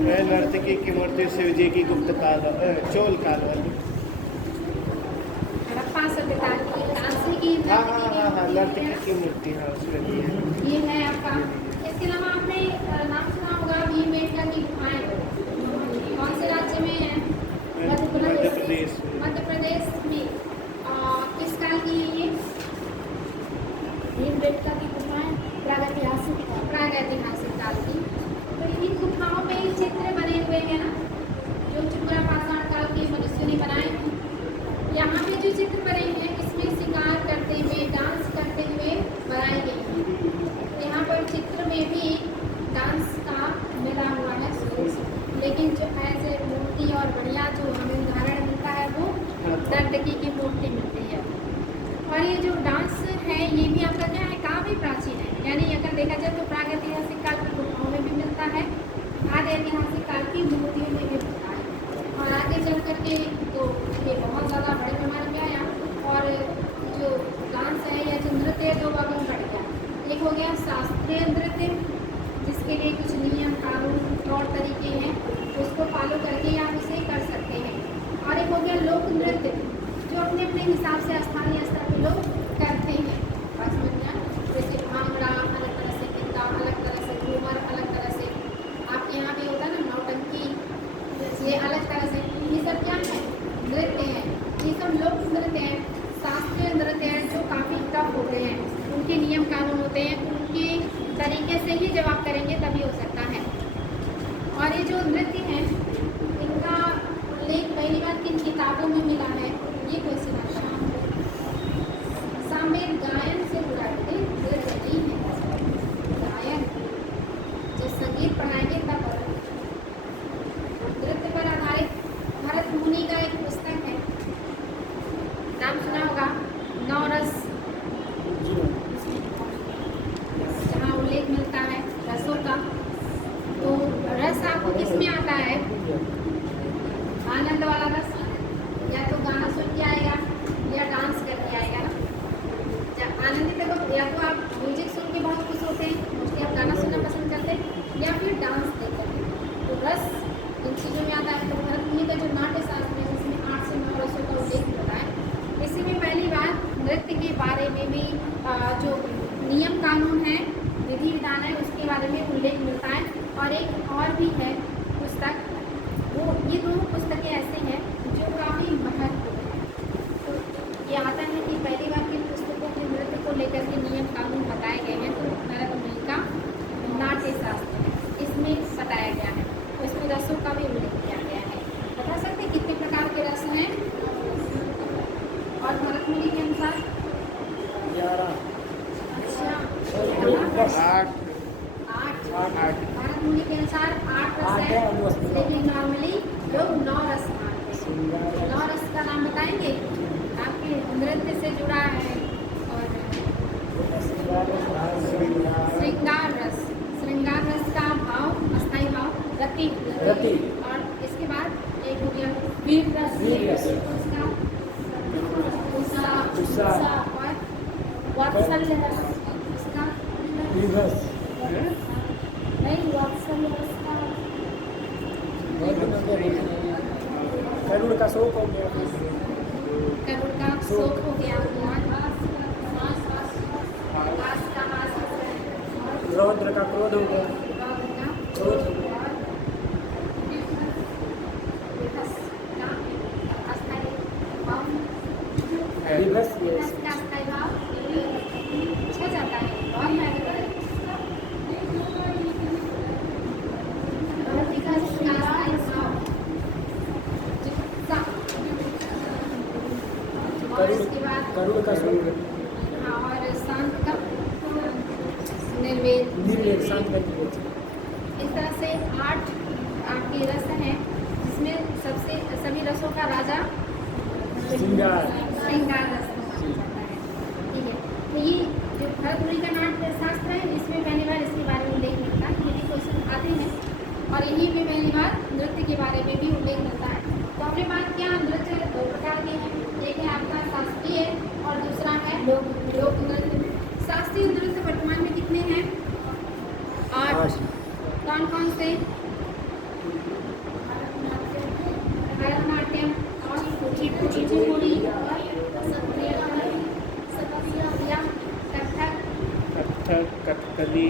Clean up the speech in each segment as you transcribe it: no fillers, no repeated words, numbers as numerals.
नर्तकी की मूर्ति शिव जी की गुप्त काल चोल काल वाली। हड़प्पा सभ्यता की कांसे की नर्तकी की मूर्ति हाँ उसमें भी है। ये है आपका। इसके अलावा आपने नाम सुना होगा भीमबेटका की गुफाएं कौन से राज्य में है? मध्य प्रदेश में। मध्य प्रदेश में। किस काल की है ये? भीमबेटका की गुफाएं प्रागैतिहासिक काल की। तो इन गुफाओं में चित्र बने हुए हैं ना, जो त्रिपुरा पाषाण काल के मनुष्यों ने बनाए हैं। यहाँ पे जो चित्र बने हैं इसमें शिकार करते हुए डांस करते हुए बनाए गए हैं। यहाँ पर चित्र में भी डांस का मिला हुआ है, लेकिन जो ऐसे मूर्ति और बढ़िया जो हमें उदाहरण मिलता है वो नर्तकी की मूर्ति मिलती है। और ये जो डांस है ये भी आपका क्या है, काफ़ी प्राचीन है। यानी अगर देखा जाए तो प्रागैतिहासिक काल की गुफाओं में भी मिलता है, आदि ऐतिहासिक काल की मूर्तियों में भी मिलता है। और आगे चल करके तो ये बहुत ज़्यादा बड़े पैमाने में आया। और जो डांस है या जो नृत्य है दो भागों में बढ़ गया। एक हो गया शास्त्रीय नृत्य, जिसके लिए कुछ नियम कानून तौर तरीके हैं, उसको फॉलो करके आप इसे कर सकते हैं। और एक हो गया लोक नृत्य, जो अपने अपने हिसाब से स्थानीय स्तर पर लोग करते हैं। बस में क्या, जैसे भांगड़ा अलग तरह से, गिद्दा अलग तरह से, घूमर अलग तरह से, आपके यहाँ भी होता है ना नौटंकी, ये अलग तरह से। ये सब क्या है, नृत्य हैं। ये सब लोक नृत्य हैं, शास्त्रीय नृत्य हैं, जो काफ़ी टफ होते हैं। उनके नियम कानून होते हैं, उनके तरीके से ही जब आप करेंगे तभी हो सकता है। और ये जो नृत्य हैं इनका उल्लेख पहली बार किन किताबों में मिला है, ये क्वेश्चन आता है। सामवेद गायन से जुड़ा है, नृत्य नहीं है, गायन जो संगीत पढ़ाएंगे तब नृत्य पर आधारित भरत मुनि का एक पुस्तक है, नाम सुना होगा, नौरस, जहाँ उल्लेख मिलता है रसों का। तो रस आपको किस में आता है? आनंद वाला रस, या तो गाना सुन के आएगा या डांस करके आएगा ना। जब आनंदित हो या तो आप म्यूजिक सुन के बहुत खुश होते हैं, मोस्टली आप गाना सुनना पसंद करते हैं, या फिर डांस देखते हैं। तो रस इन चीज़ों में आता है। तो भरत मुनि का जो नाट्य शास्त्र है उसमें 8 से 9 रसों का उल्लेख होता है। इसी में पहली बार नृत्य के बारे में भी जो नियम कानून है, विधि विधान है, उसके बारे में उल्लेख मिलता है। और एक और भी है पुस्तक, वो ये दोनों पुस्तकें ऐसे हैं जो काफ़ी महत्वपूर्ण हैं। तो ये आता है कि पहली बार किन पुस्तकों के नृत्य को लेकर के नियम कानून बताए गए हैं। तो भरत मुनि का नाट्य शास्त्र है, इसमें बताया गया है। तो इसमें रसों का भी उल्लेख किया गया है। बता सकते हैं कितने प्रकार के रस हैं? और भरत मुनि के अनुसार 11। अच्छा 8 भरत मुनि के अनुसार 8 रस है, लेकिन नॉर्मली लोग 9 रस मानते हैं। 9 रस का नाम बताएंगे आपके नृत्य से जुड़ा है। और श्रृंगार रस का भाव, अस्थायी भाव रति। और इसके बाद एक हो गया वीर रस, उसका उत्साह। और वात्सल्य रस, उसका नहीं, वात्सल्य रस का करुण का शोक हो गया, करुण का शोक हो गया, रौद्र का क्रोध हो गया, क्रोध हो गया, विभस हो जाता है। और करुण का शोक, और शांत का निर्वेद, शांत करके। इस तरह से 8 आपके रस हैं, जिसमें सभी रसों का राजा श्रृंगार रस माना जाता है। ठीक है, तो ये जो भरत मुनि का नाट्य शास्त्र है, इसमें पहली बार इसके बारे में उल्लेख मिलता है। ये भी क्वेश्चन आते हैं। और यहीं पे पहली बार नृत्य के बारे में भी उल्लेख मिलता है। तो अपने पास क्या नृत्य 2 प्रकार के हैं, एक है आपका शास्त्रीय और दूसरा है लोक नृत्य। शास्त्रीय नृत्य वर्तमान में कितने हैं? 8। कौन कौन से? कुचिपुड़ी सत्रिया कथक कथक, कथकली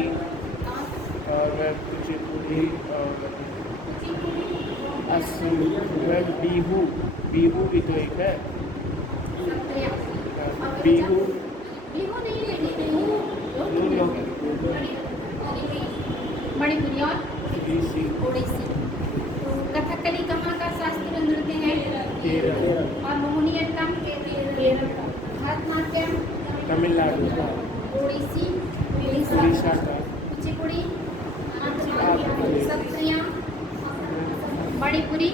और कुचिपुड़ी और असम, बिहू। बिहू भी तो एक है। सत्रिया बिहू बिहू नहीं लेंगे बिहू मणिपुरी और ओडिसी, ओडिसी। तो कथकली कहाँ का शास्त्रीय नृत्य है? केरल, और मोहिनीअट्टम भरतनाट्यम तमिलनाडु का, ओडिसी उड़ीसा का, कुचिपुड़ी सत्रिया मणिपुरी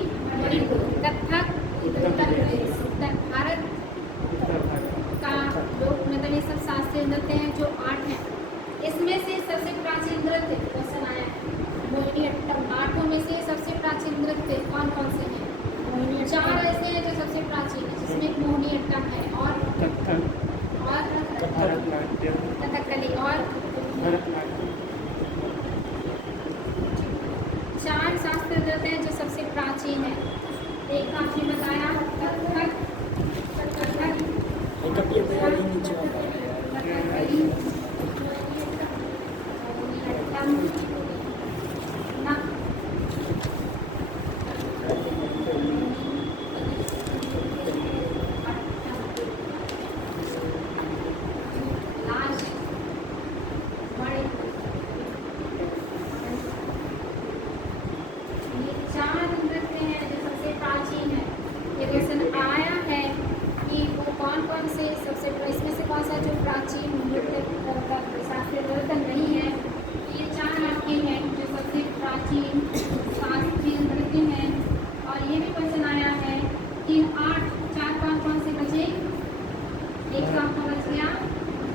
कथक उत्तर भारत उत्तर भारत, का लोग मतलब ये सब शास्त्रीय नृत्य हैं जो 8 हैं। इसमें से सबसे प्राचीन नृत्य क्वेश्चन आया है मोहिनीअट्टम। 8 में से सबसे प्राचीन नृत्य कौन कौन से हैं? 4 ऐसे हैं जो सबसे प्राचीन है जिसमें मोहिनीअट्टम है और कथक, भरतनाट्यम, कथकली और भरतनाट्यम। 4 शास्त्रीय नृत्य हैं जो सबसे प्राचीन है। एक आपने बताया कथक एक तैयारी नीचे आता है। कथकली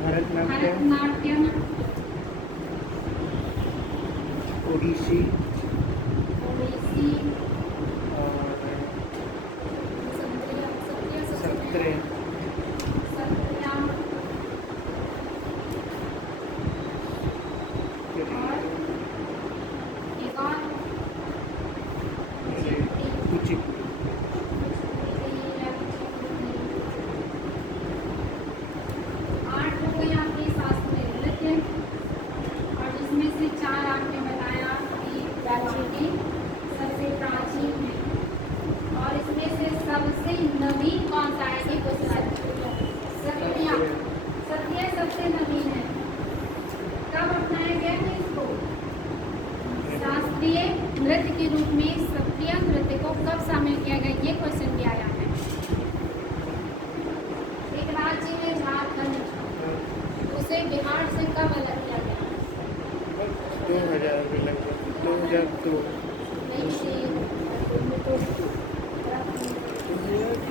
भरतनाट्यम ओडिसी ओडिसी और सत्रिया सत्रिया, और एक और कुचिपुड़ी। 8 हो गए आपके शास्त्रीय नृत्य और जिसमें से 4 आपने बताया कि प्राचीन सबसे प्राचीन है और इसमें से सबसे नवीन कौन सा है? सत्रिया। सत्रिया सबसे नवीन है। कब अपनाया गया है इसको? शास्त्रीय नृत्य के रूप में सत्रिया नृत्य को कब शामिल किया गया? ये क्वेश्चन भी आया है। एक राज्य है झारखंड, उसे बिहार से कब अलग किया गया? 2000 में लगभग 2002।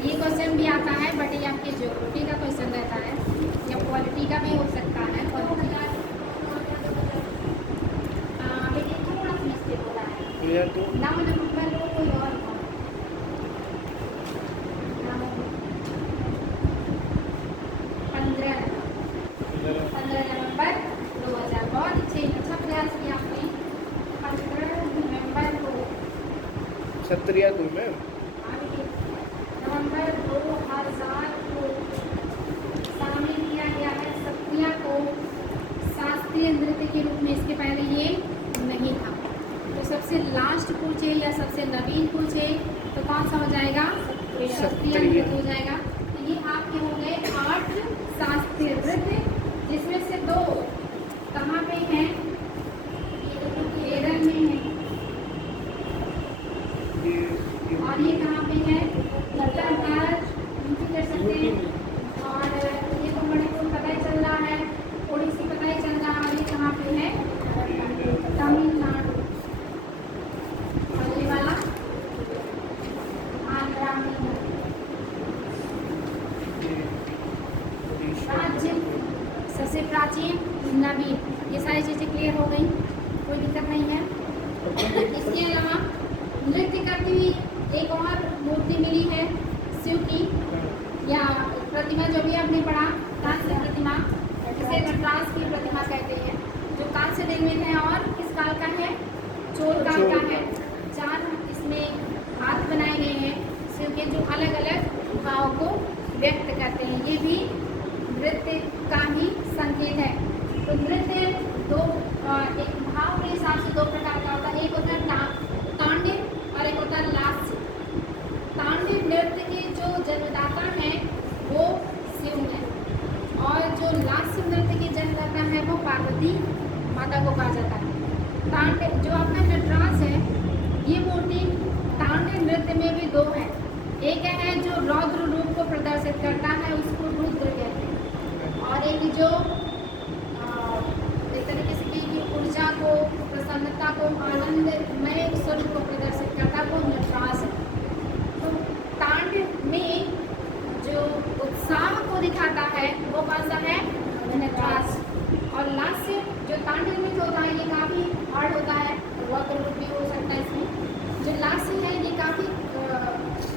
ये क्वेश्चन भी आता है बट ये आपके ज्योग्राफी का क्वेश्चन रहता है या पॉलिटी का भी हो सकता है। लेकिन थोड़ा सा मिस्टेक हो रहा है। 2002 नवंबर को कोई और 15 नवंबर 2000। बहुत अच्छा प्रयास किया आपने। 15 नवंबर को सत्रिया को में नवंबर 2000 को शामिल किया गया है सत्रिया को शास्त्रीय नृत्य के रूप में। इसके पहले ये नहीं था। तो सबसे लास्ट पूछे या सबसे नवीन पूछे तो कौन सा हो जाएगा? शास्त्रीय नृत्य हो जाएगा। तो ये आपके हो गए 8 शास्त्रीय नृत्य जिसमें से 2 कहाँ पे हैं? केरल में है और ये कहाँ पे है? उत्तर भारत कर सकते हैं। और ये तो मणिपुर पता ही चल रहा है, ओडिसी पता ही चल रहा है। ये कहाँ पे है? तमिलनाडु। और ये वाला आंध्रा में है। राज्य सबसे प्राचीन नवीन, ये सारी चीज़ें क्लियर हो गई, कोई दिक्कत नहीं है। इसके अलावा नृत्य करती हुई एक और मूर्ति मिली है शिव की या प्रतिमा, जो भी आपने पढ़ा कांस्य प्रतिमा, इसे नटराज की प्रतिमा कहते हैं, जो कांस्य निर्मित है और किस काल का है? चोल काल का है। 4 इसमें हाथ बनाए गए हैं शिव के जो अलग अलग भाव को व्यक्त करते हैं। ये भी नृत्य का ही संकेत है। तो नृत्य एक भाव के हिसाब से दो प्रकार का होता है। एक होता है तांडव और एक होता है लास्य। तांडव नृत्य के जो जन्मदाता हैं वो शिव हैं, और जो लास्य नृत्य के जन्मदाता है वो पार्वती माता को कहा जाता है। तांडव जो अपना नटराज है, ये मूर्ति तांडव नृत्य में भी दो है। एक है जो रौद्र रूप को प्रदर्शित करता है, उसको रुद्र कहते हैं, और एक जो एक तरीके से की ऊर्जा को, प्रसन्नता को, आनंदमय स्वरूप को प्रदर्शित करता है, वो नटराज है। तो तांडव में जो उत्साह को दिखाता है वो कौन सा है? नटराज। और लास्य जो तांडव में होता है ये काफ़ी हार्ड होता है, वक्र रूप भी हो सकता है इसमें। जो लास्य है ये काफ़ी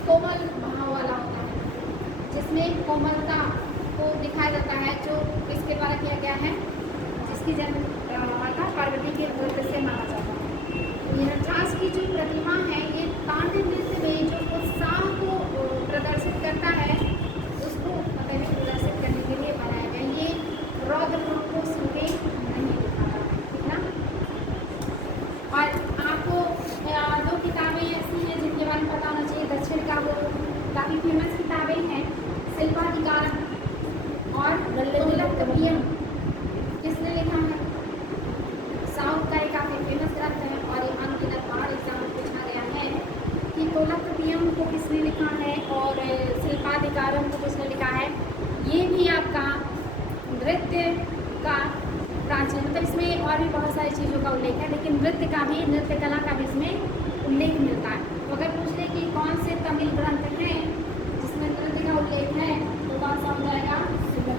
कोमल भाव वाला होता है, जिसमें कोमलता को दिखाया जाता है, जो किसके द्वारा किया गया है? जिसकी जन्म माता पार्वती के नृत्य से माना जाता है। ये नटराज की जो प्रतिमा है ये तांडव नृत्य में जो उत्साह को प्रदर्शित करता है उसको प्रदर्शित करने के लिए बनाया गया। ये रौद्र रूप को सीधे नहीं दिखाता है, ठीक ना। और आपको दो किताबें ऐसी हैं जिनके बारे में पता होना चाहिए। दक्षिण का वो काफ़ी फेमस किताबें हैं, शिल्पाधिकारम और तोलकप्पियम। किसने लिखा है? साउथ का एक काफ़ी फेमस ग्रंथ है, और ये अनगिनत बार एग्जाम में पूछा गया है कि तोलकप्पियम को किसने लिखा है और शिल्पाधिकारम को किसने लिखा है। ये भी आपका नृत्य का प्राचीन, मतलब इसमें और भी बहुत सारी चीज़ों का उल्लेख है, लेकिन नृत्य का भी, नृत्य कला का भी इसमें उल्लेख मिलता है। तो अगर पूछ ले कि कौन से तमिल ग्रंथ हैं जिसमें नृत्य का उल्लेख है, तो कौन सा हो जाएगा?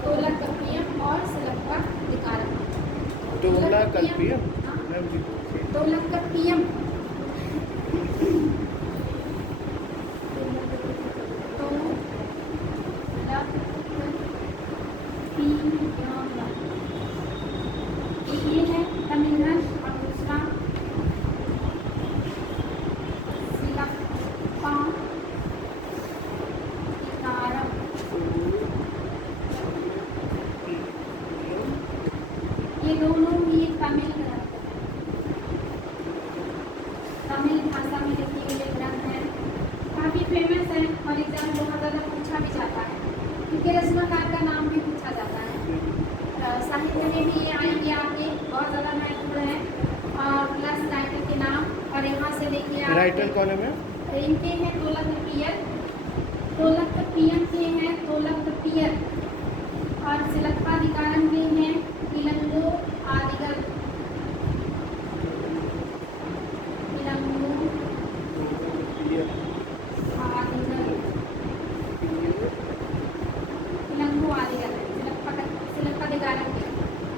तोलकप्पियम और शिल्पाधिकारम। तोलकप्पियम। तोलकप्पियम ये है तमिल ग्रंथ, और दूसरा शिल्पाधिकारम। ये दोनों ही तमिल ग्रंथ हैं, तमिल भाषा में लिखे हुए ग्रंथ हैं, काफ़ी फेमस है और एग्जाम में बहुत ज़्यादा पूछा भी जाता है, क्योंकि रचनाकार का नाम भी पूछा जाता है। साहित्य में भी ये आएंगे आपके, बहुत ज़्यादा महत्वपूर्ण है। प्लस राइटर के नाम, और यहाँ से देखिए आप राइटर कौन है मैम? इनके हैं तोलकप्पियर, तोलकप्पियम के हैं तोलकप्पियर, और शिल्पाधिकारम के हैं इलंगो आदिगल। इलंगो आदिगल, इलंगो आदिगल शिल्पाधिकारम के।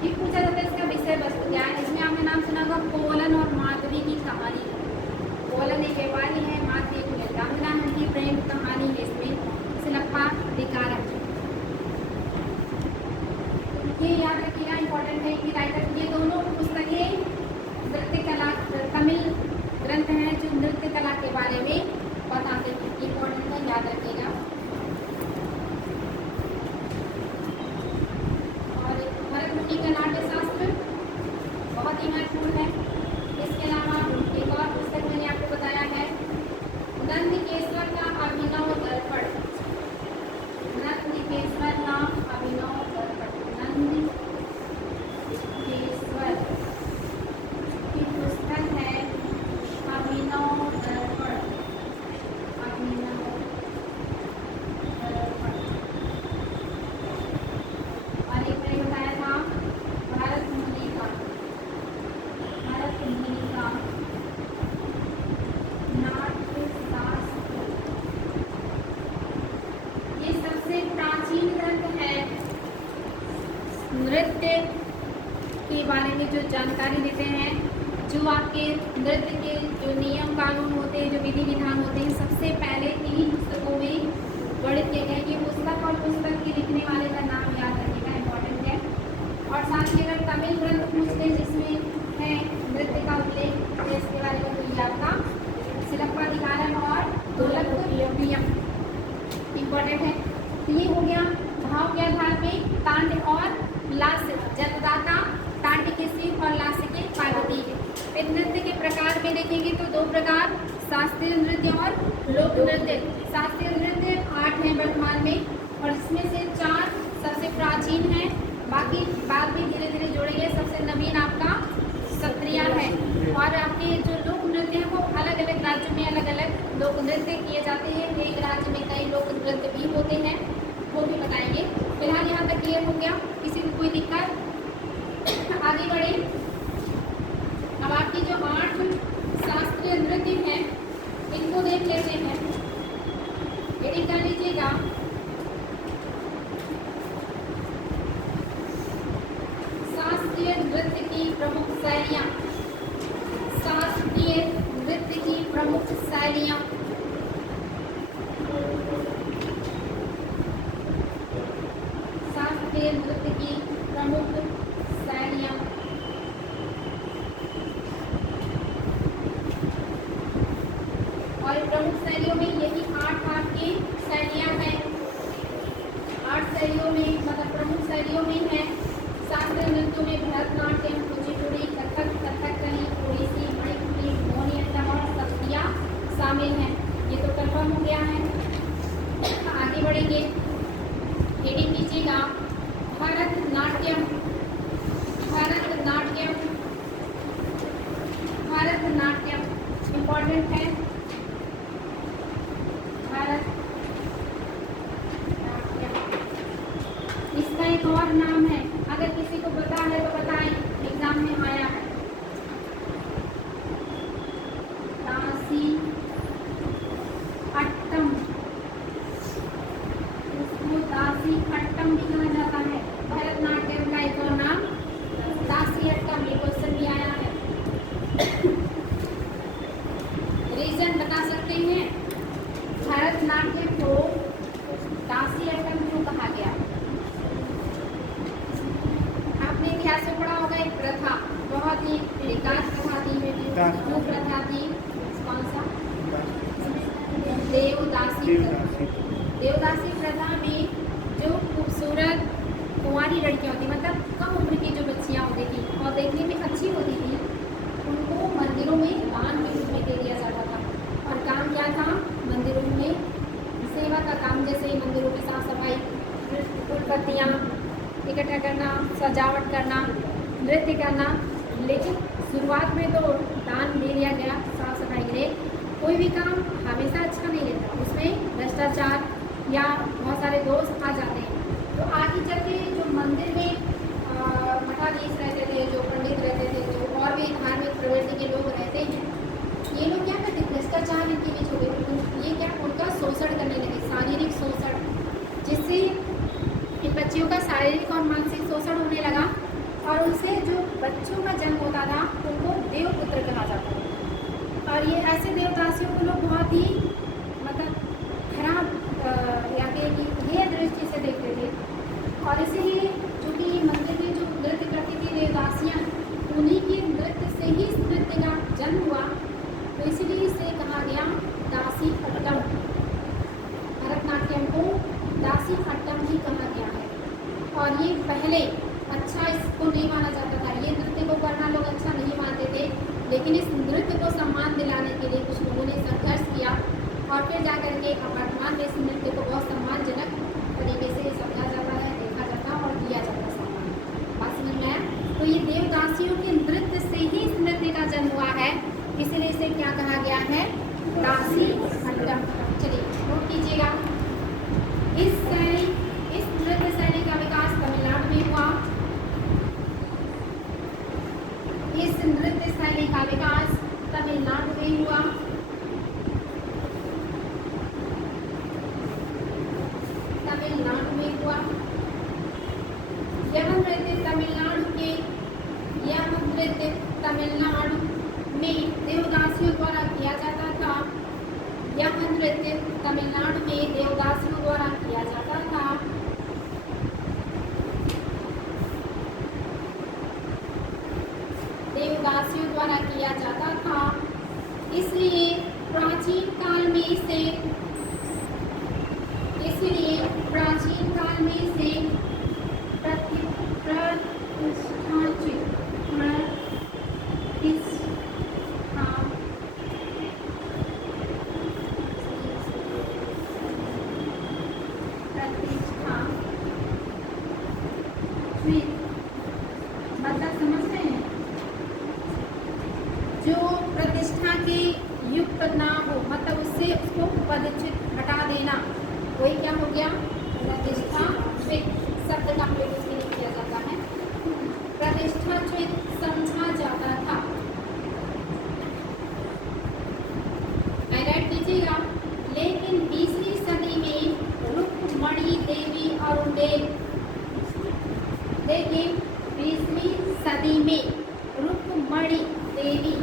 ये पूछा जाता है इसका विषय वस्तु क्या है। इसमें आपने नाम सुना होगा पोलन और माधवी की कहानी। पोलन एक व्यापारी है, माधवी एक वीरांगना है, उनकी प्रेम कहानी है इसमें शिल्पाधिकारम। ये याद रखिएगा, इम्पोर्टेंट है कि राइटर, ये दोनों पुस्तकें नृत्य कला, तमिल ग्रंथ हैं जो नृत्य कला के बारे में बताते हैं। इम्पोर्टेंट है, याद रखिएगा। और भरतमुनि का नाट्यशास्त्र बहुत ही महत्वपूर्ण है। इसके अलावा एक और पुस्तक मैंने आपको बताया है, नंदकेश्वर का अभिनव दर्पण। नंदकेश्वर का अभिनव दर्पण, नंदकेश्वर की पुस्तक है अभिनव दर्पण, अभिनव दर्पण। और एक मैंने बताया था भरतमुनि का, भरतमुनि का नाट्यशास्त्र। ये सबसे प्राचीन ग्रंथ है नृत्य के बारे में, जो जानकारी देते हैं, जो आपके नृत्य के जो नियम कानून होते हैं, जो विधि विधान होते हैं, सबसे पहले इन्हीं पुस्तकों में वर्णित किए गए। ये पुस्तक और पुस्तक के लिखने वाले का नाम याद रखिएगा, इम्पोर्टेंट है। और साथ ही अगर तमिल ग्रंथ पूछ लें जिसमें है नृत्य का उल्लेख, तो इसके बारे में तो ये आपका शिल्पाधिकारम और तोलकप्पियम। इम्पोर्टेंट है। तो ये हो गया भाव के आधार पे तांड और लास्य, जन्मदाता तांड के शिव और लास्य के पार्वती। फिर नृत्य के प्रकार में देखेंगे तो दो प्रकार, शास्त्रीय नृत्य और लोक नृत्य। शास्त्रीय नृत्य 8 हैं वर्तमान में, और इसमें से 4 सबसे प्राचीन हैं, बाकी बाद में धीरे धीरे जोड़ेंगे। सबसे नवीन आपका सत्रिया है। और आपके जो लोक नृत्य हैं वो अलग अलग राज्यों में अलग अलग लोक नृत्य किए जाते हैं। एक राज्य में कई लोक नृत्य भी होते हैं, वो भी बताएंगे। फिलहाल यहाँ तक क्लियर हो गया, किसी को कोई दिक्कत? आगे बढ़े। अब आपकी जो 8 शास्त्रीय नृत्य हैं इनको देख लेते हैं। एडिट कर लीजिएगा। शास्त्रीय नृत्य की प्रमुख शैलियाँ, शास्त्रीय नृत्य की प्रमुख शैलियाँ। शास्त्रीय नृत्य की प्रमुख शैलियाँ। और प्रमुख शैलियों में यही 8 आपकी शैलियाँ हैं। 8 शैलियों में मतलब प्रमुख शैलियों में है शास्त्रीय नृत्यों में भरतनाट्यम, कुचिपुड़ी, कथक, कथकली, ओडिसी, मणिपुरी, मोहिनीअट्टम और सत्रिया शामिल हैं। ये तो कंफर्म हो गया है। आगे बढ़ेंगे, हेडिंग कीजिएगा भरतनाट्यम। भरतनाट्यम, भरतनाट्यम इम्पोर्टेंट है। भरतनाट्यम, इसका एक और नाम है, अगर किसी को पता है तो बताएं, एग्जाम में आया है। दासी अट्टम, उसको दासी अट्टम भी कहा जाता है। भरतनाट्यम का एक और नाम दासी अट्टम, ये क्वेश्चन भी आया है। रीजन बता सकते हैं भरतनाट्यम को दासी अट्टम क्यों कहा गया? आपने इतिहास में पढ़ा होगा, एक प्रथा बहुत ही विकास प्रथा थी, वो प्रथा थी कौन सा? देवदासी प्रथा। देवदासी प्रथा में जो खूबसूरत कुंवारी लड़कियां होती, मतलब कम उम्र की जो बच्चियां होती थी और देखने में अच्छी होती थी, उनको मंदिरों में दान के रूप में दे दिया जाता था। और काम क्या था? मंदिरों में सेवा का काम, जैसे मंदिरों की साफ सफाई, फूल पत्तियाँ इकट्ठा करना, सजावट करना, नृत्य करना। लेकिन शुरुआत में तो दान दे दिया गया साफ सफाई के लिए। कोई भी काम हमेशा अच्छा नहीं रहता, उसमें भ्रष्टाचार या बहुत सारे दोष आ जाते हैं। तो आगे चल के जो मंदिर में मठाधीश रहते थे, जो पंडित रहते थे, जो और भी धार्मिक प्रवृत्ति के लोग रहते हैं, ये लोग क्या करते? भ्रष्टाचार इनके बीच हो गए। ये क्या उनका शोषण करने लगे, शारीरिक शोषण, जिससे इन बच्चियों का शारीरिक और मानसिक शोषण होने लगा। और उनसे जो बच्चों का जन्म होता था उनको देवपुत्र कहा जाता था। और ये ऐसे देवदासियों को लोग बहुत ही मतलब खराब या ये दृष्टि से देखते थे। और इसीलिए चूँकि मंदिर में जो नृत्य करती थी देवदासियाँ, उन्हीं के नृत्य से ही इस नृत्य का जन्म हुआ। तो इसीलिए इसे कहा गया दासी अट्टम। भरतनाट्यम को दासी अट्टम ही कहा गया है। और ये पहले अच्छा इसको नहीं माना जाता था, ये नृत्य को करना लोग अच्छा नहीं मानते थे। लेकिन इस नृत्य को सम्मान दिलाने के लिए कुछ लोगों ने संघर्ष किया और फिर जाकर के वर्तमान में इस नृत्य को बहुत सम्मानजनक तरीके से समझा जाता है, देखा जाता और दिया जाता सम्मान। बात समझ में आया? तो ये देवदासियों के नृत्य से ही इस नृत्य का जन्म हुआ है, इसीलिए इसे क्या कहा गया है? दासी अट्टम। चलिए नोट कीजिएगा। इस नृत्य शैली का विकास तमिलनाडु में हुआ। इस नृत्य शैली का विकास तमिलनाडु में हुआ। तमिलनाडु में हुआ। यह नृत्य तमिलनाडु में देवदासियों द्वारा किया जाता था। यह नृत्य तमिलनाडु में देवदासियों द्वारा किया जाता था। देवदासियों द्वारा किया जाता था। इसलिए प्राचीन काल में इसे इसलिए प्राचीन काल में से प्रतिष्ठाचित मतलब समझ रहे हैं, जो प्रतिष्ठा के युक्त ना हो, मतलब उससे उसको पदच्युत हटा देना, वही क्या हो गया, प्रतिष्ठा शब्द का प्रयोग उसके लिए किया जाता है। प्रतिष्ठा समझा जाता था। हाईलाइट कीजिएगा। लेकिन 20वीं सदी में रुक्मणी देवी अरुंडेल, देखिए 20वीं सदी में रुक्मणी देवी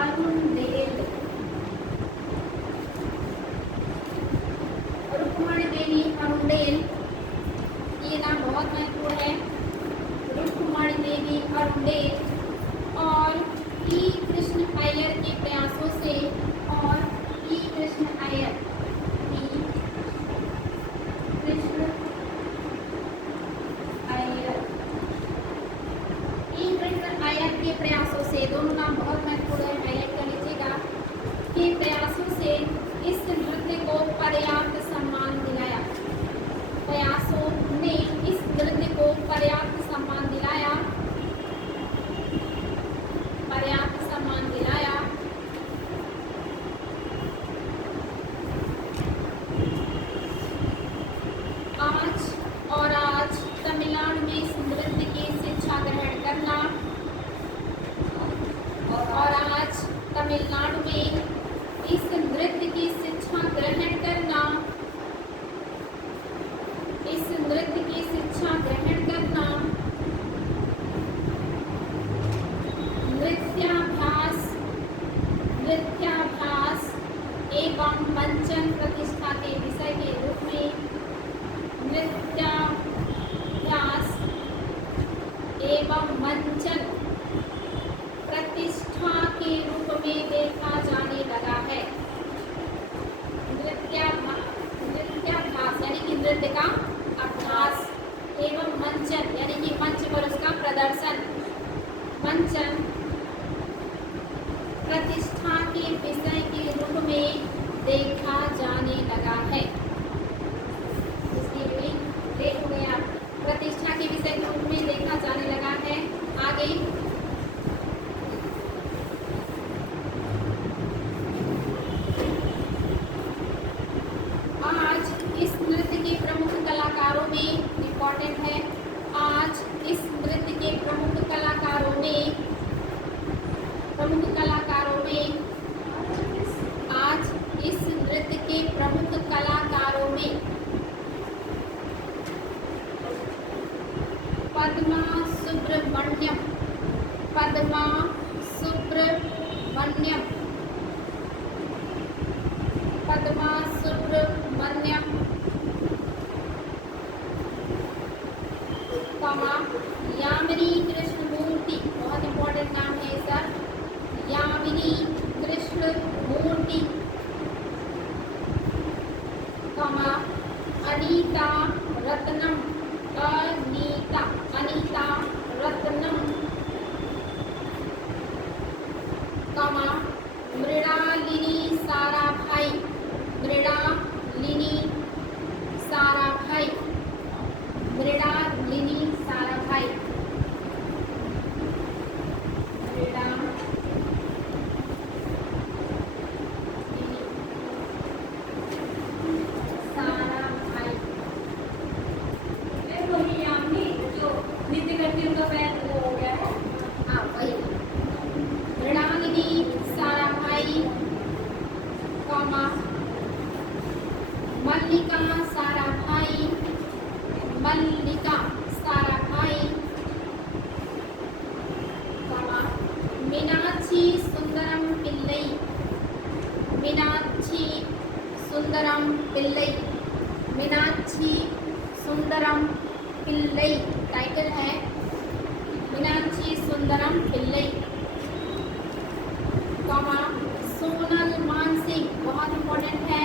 अरुंडेल, रुक्मणी देवी अरुंडेल, ये नाम बहुत महत्वपूर्ण है। रुक्मणी देवी अरुंडेल और ई कृष्ण अय्यर के प्रयासों से, और ई कृष्ण अय्यर के प्रयासों से, दोनों नाम बहुत महत्वपूर्ण है, हाईलाइट कर लीजिएगा, के प्रयासों से इस नृत्य को पर्याप्त सम्मान दिलाया। प्रयासों ने इस नृत्य को पर्याप्त सम्मान दिलाया, पर्याप्त सम्मान दिलाया। आज तमिलनाडु में इस नृत्य की शिक्षा ग्रहण करना, और आज तमिलनाडु में इस नृत्य की शिक्षा ग्रहण करना, इस नृत्य की शिक्षा ग्रहण करना, नृत्याभ्यास एवं मंचन प्रतिष्ठा के विषय के रूप में, नृत्याभ्यास एवं मंचन प्रतिष्ठा के रूप में देखा जाने लगा है। नृत्याभ्यास यानी कि नृत्य का अभ्यास, एवं मंचन यानी कि मंच पर उसका प्रदर्शन, मंचन प्रतिष्ठा के विषय के रूप में देखा जाने लगा है। इसके लिए लेट हो गया, प्रतिष्ठा के विषय के रूप में देखा जाने लगा है। आगे आज इस नृत्य के प्रमुख कलाकारों में, इम्पोर्टेंट है, आज इस नृत्य के प्रमुख कलाकारों में, आज इस नृत्य के प्रमुख कलाकारों में पद्मा सुब्रमण्यम, पद्मा सुब्रमण्यम, पद्मा सुब्रमण्यम, यामिनी कृष्णमूर्ति, बहुत इंपॉर्टेंट नाम है सर, यामिनी कृष्णमूर्ति, अनीता रत्नम, अनीता रत्नम, मृणालिनी साराभाई, मृणालिनी साराभाई, मृणालिनी साराभाई, नृत्य करती उनका पैर वो हो गया है। हाँ वही, मृणालिनी साराभाई, मल्लिका साराभाई, मल्लिका साराभाई, मीनाक्षी सुंदरम पिल्लई, मीनाक्षी सुंदरम पिल्लई, मीनाक्षी सुंदरम पिल्लई टाइटल है, मीनाक्षी सुंदरम पिल्लई, कॉमा सोनल मानसिंह, बहुत इंपॉर्टेंट है,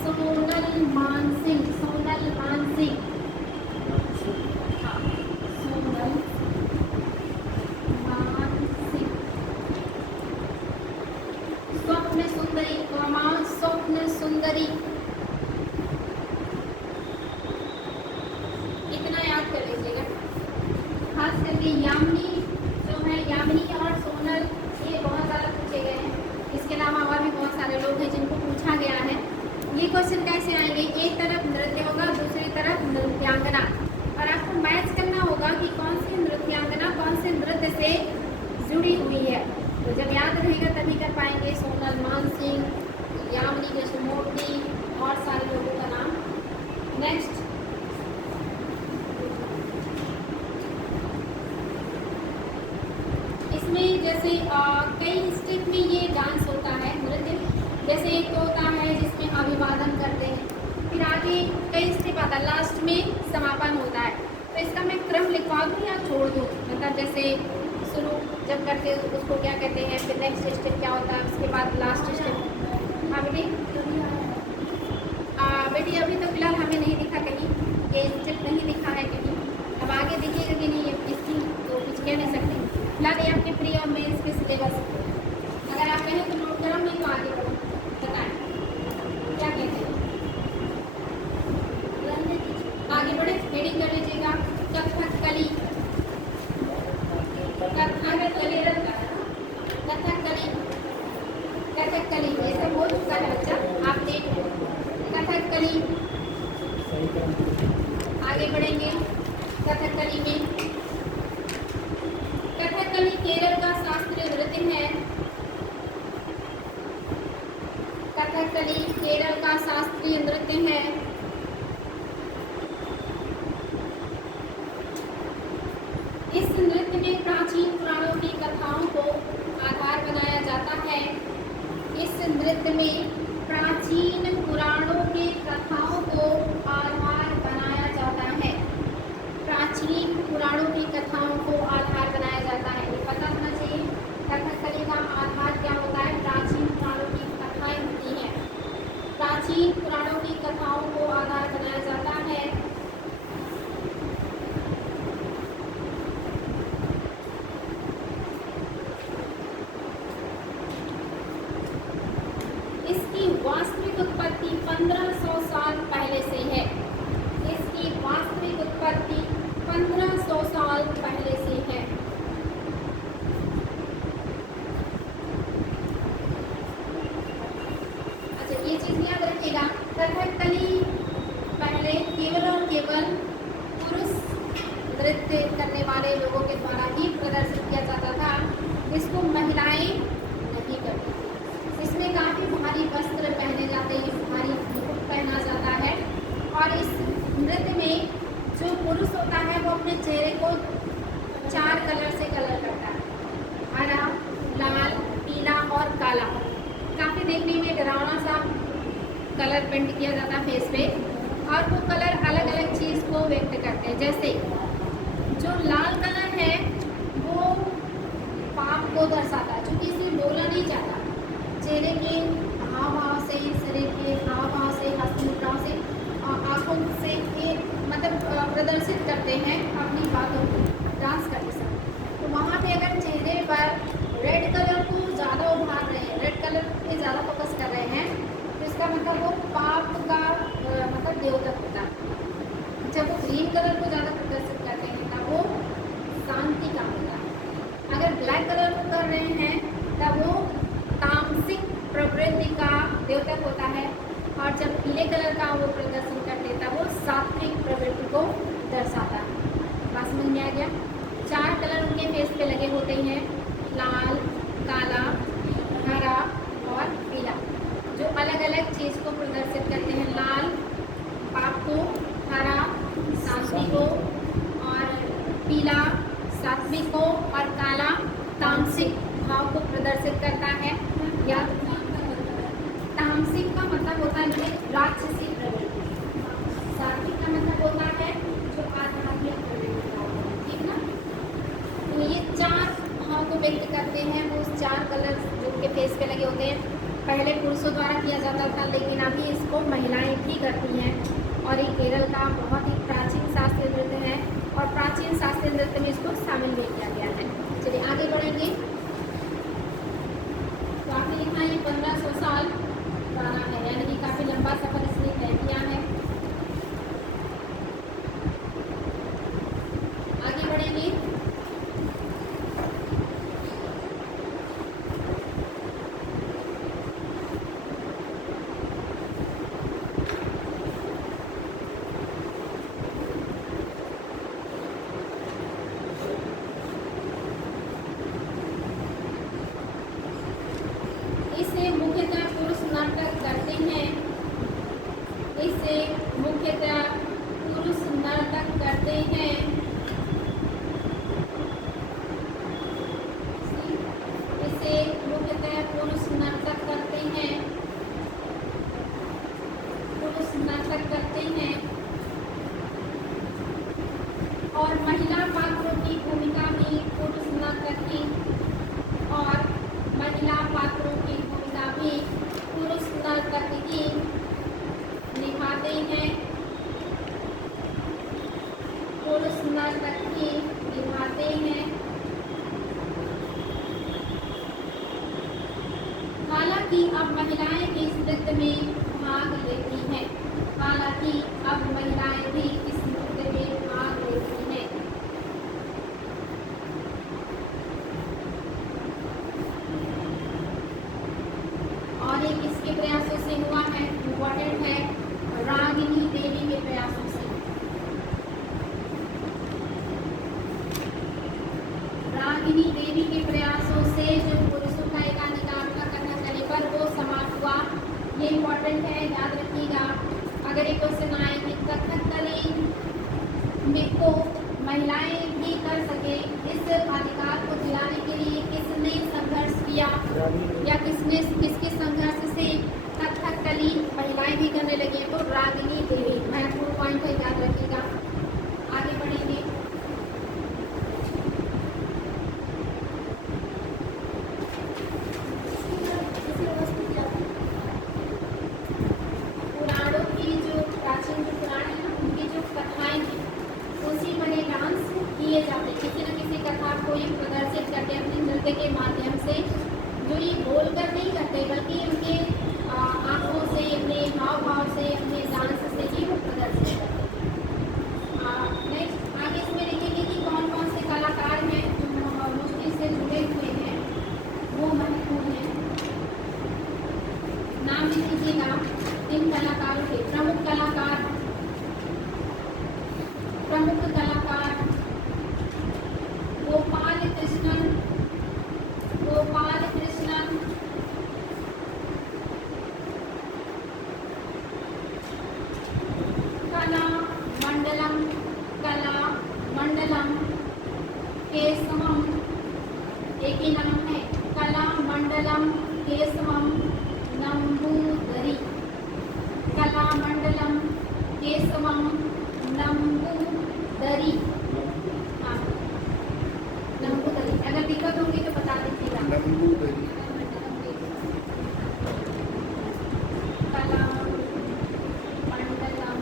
सोनल मानसिंह, सोनल मानसिंह, हाँ, सोनल मानसिंह, स्वप्न सुंदरी, कॉमा स्वप्न सुंदरी, इतना याद कर लीजिएगा। खास करके यामिनी जो है, यामिनी और सोनल, ये बहुत ज़्यादा पूछे गए हैं। इसके अलावा और भी बहुत सारे लोग हैं जिनको पूछा गया है। ये क्वेश्चन कैसे आएंगे, एक तरफ नृत्य होगा, दूसरी तरफ नृत्यांगना, और आपको मैच करना होगा कि कौन सी नृत्यांगना कौन से नृत्य से जुड़ी हुई है। तो जब याद रहेगा तभी कर पाएंगे। सोनल मानसिंह, यामिनी कृष्णमूर्ति और सारे लोगों का नाम। नेक्स्ट, इसमें जैसे कई स्टेप में ये डांस होता है, नृत्य। जैसे एक तो होता है जिसमें अभिवादन करते हैं, फिर आगे कई स्टेप आता है, लास्ट में समापन होता है। तो इसका मैं क्रम लिखवा दूँ या छोड़ दूँ, मतलब जैसे शुरू जब करते हैं उसको क्या कहते हैं, फिर नेक्स्ट स्टेप क्या होता है, उसके बाद लास्ट स्टेप। हाँ बेटी, बेटी अभी तो फिलहाल हमें नहीं दिखा कहीं, ये स्टेप नहीं दिखा है कहीं, अब आगे दिखेगा कि नहीं इसकी तो कुछ कह नहीं सकते। फिलहाल ये आपके प्री और मेंस के सिलेबस, अगर आप कहें तो नोट करो, नहीं तो आगे बढ़ो, बताएं क्या कहते हैं, आगे बढ़े, हेडिंग कर लीजिएगा। कथकली, कथकली, कथकली, कथकली, ये सब हो चुका है बच्चा, आप देख लो। कथकली, आगे बढ़ेंगे कथकली में। कथकली केरल का शास्त्रीय नृत्य है। कथकली केरल का शास्त्रीय नृत्य है। इस नृत्य में प्राचीन पुराणों की कथाओं को आधार बनाया जाता है। इस नृत्य में प्राचीन पुराणों की कथाओं को आधार बनाया जाता है। प्राचीन पुराणों की कथाओं को आधार बनाया जाता है, ये पता होना चाहिए। कथकली का आधार क्या होता है, प्राचीन पुराणों की कथाएं होती हैं। प्राचीन पुराणों की कथाओं को आधार बनाया जाता है। इसकी वास्तविक उत्पत्ति 1500 साल पहले से है। इसकी वास्तविक उत्पत्ति 1500 साल पहले से है। अच्छा, ये चीज याद रखिएगा, कथकली पहले केवल और केवल पुरुष नृत्य करने वाले लोगों के द्वारा ही प्रदर्शित किया जाता था। इसको महिलाएं नहीं करती थी। इसमें काफ़ी भारी वस्त्र पहने जाते हैं, भारी मुकुट पहना जाता है, और इस नृत्य में जो पुरुष होता है वो अपने चेहरे को 4 कलर से कलर करता है, हरा, लाल, पीला और काला। काफ़ी देखने में डरावना सा कलर पेंट किया जाता है फेस पे, और वो कलर अलग अलग चीज़ को व्यक्त करते हैं। जैसे जो लाल कलर है वो पाप को दर्शाता है, चूँकि इसे बोला नहीं जाता, चेहरे के हाव भाव से, शरीर के हाव भाव से, हस्त मुद्राओं से, आँखों से ये मतलब प्रदर्शित करते हैं अपनी बातों को डांस करते समय। तो वहाँ पे अगर चेहरे पर रेड कलर को ज़्यादा उभार रहे हैं, रेड कलर पे ज़्यादा फोकस कर रहे हैं, तो इसका मतलब वो पाप का मतलब द्योतक होता है। जब वो ग्रीन कलर को ज़्यादा प्रदर्शित करते हैं तब वो शांति का होता है। अगर ब्लैक कलर को कर रहे हैं तब वो तामसिक प्रवृत्ति का द्योतक होता है, और जब पीले कलर का वो प्रदर्शन करते हैं तब वो सात्विक प्रवृत्ति को दर्शाता है। बात समझ में आ गया? 4 कलर उनके फेस पे लगे होते हैं, लाल, काला, हरा और पीला, जो अलग अलग चीज़ को प्रदर्शित करते हैं। लाल पाप को, हरा शांति को, और पीला सात्विक को, और काला तामसिक भाव को प्रदर्शित करता है। या तामसिक का मतलब होता है राक्षसी प्रवृत्ति, सात्विक का मतलब होता है जो आध्यात्मिक प्रवृत्ति का होता है, ठीक ना। तो ये 4 भाव को व्यक्त करते हैं, वो 4 कलर जो उनके फेस पे लगे होते हैं। पहले पुरुषों द्वारा किया जाता था, लेकिन अभी इसको महिलाएं भी करती हैं। और ये केरल का बहुत ही प्राचीन शास्त्रीय नृत्य है और प्राचीन शास्त्रीय नृत्य में इसको शामिल भी किया गया है। चलिए आगे बढ़ेंगे। तो आपने लिखा ये 1500 साल पुराना है, यानी कि काफ़ी लंबा सफर इसने तय किया है। आगे बढ़ेंगे। इसे मुख्यतः पुरुष नाटक करते हैं। इसे मुख्यतः पुरुष नाटक करते हैं। इसे मुख्यतः पुरुष नाटक करते हैं। पुरुष नाटक करते हैं और महिला पात्रों की भूमिका भी पुरुष नाटक की और महिला पात्रों की भूमिका भी पुरुष नर्तकी निभाते हैं। पुरुष नर्तकी निभाते हैं। हालांकि अब महिलाएं भी इस नृत्य में भाग लेती हैं। हालांकि अब महिलाएं भी इस नृत्य में भाग लेती हैं। और ये किसके प्रयासों से हुआ है? इम्पोर्टेंट है, रागिनी देवी के प्रयासों से। रागिनी देवी के प्रयासों से जब पुरुषों का एकाधिकार करना चले पर वो समाप्त हुआ। ये इम्पोर्टेंट है, याद रखिएगा। अगर एक क्वेश्चन आए कि कथकली में को महिलाएं भी कर सके, इस अधिकार को दिलाने के लिए किसने संघर्ष किया या किसके संघर्ष से कथकली महिलाएं भी करने लगी? तो रागिनी देवी। महत्वपूर्ण पॉइंट है, याद रखिएगा। आगे बढ़ेंगे। पुराणों की जो प्राचीन जो पुराण है ना, उनकी जो कथाएं थी उसी बने डांस किए जाते। किसी न किसी कथा को ये प्रदर्शित करते अपने नृत्य के माध्यम से, जो ये बोलकर नहीं करते बल्कि उनके आंखों से, अपने हाव भाव से, अपने डांस से ही वो प्रदर्शित करते हैं। नेक्स्ट आगे इसमें लिखेंगे कि कौन कौन से कलाकार हैं जो मुश्किल से जुड़े हुए हैं, वो महत्वपूर्ण है। नाम लिख लीजिएगा इन कलाकारों के। प्रमुख कलाकार गोपाल कृष्णन, कला मंडलम केशवम, एक ही नाम है, कला मंडलम केशवम नंबूदरी। कला मंडलम केशवम नंबूदरी। हाँ, नंबूदरी। अगर दिक्कत होगी तो बता दीजिएगा। नंबूदरी। कला मंडलम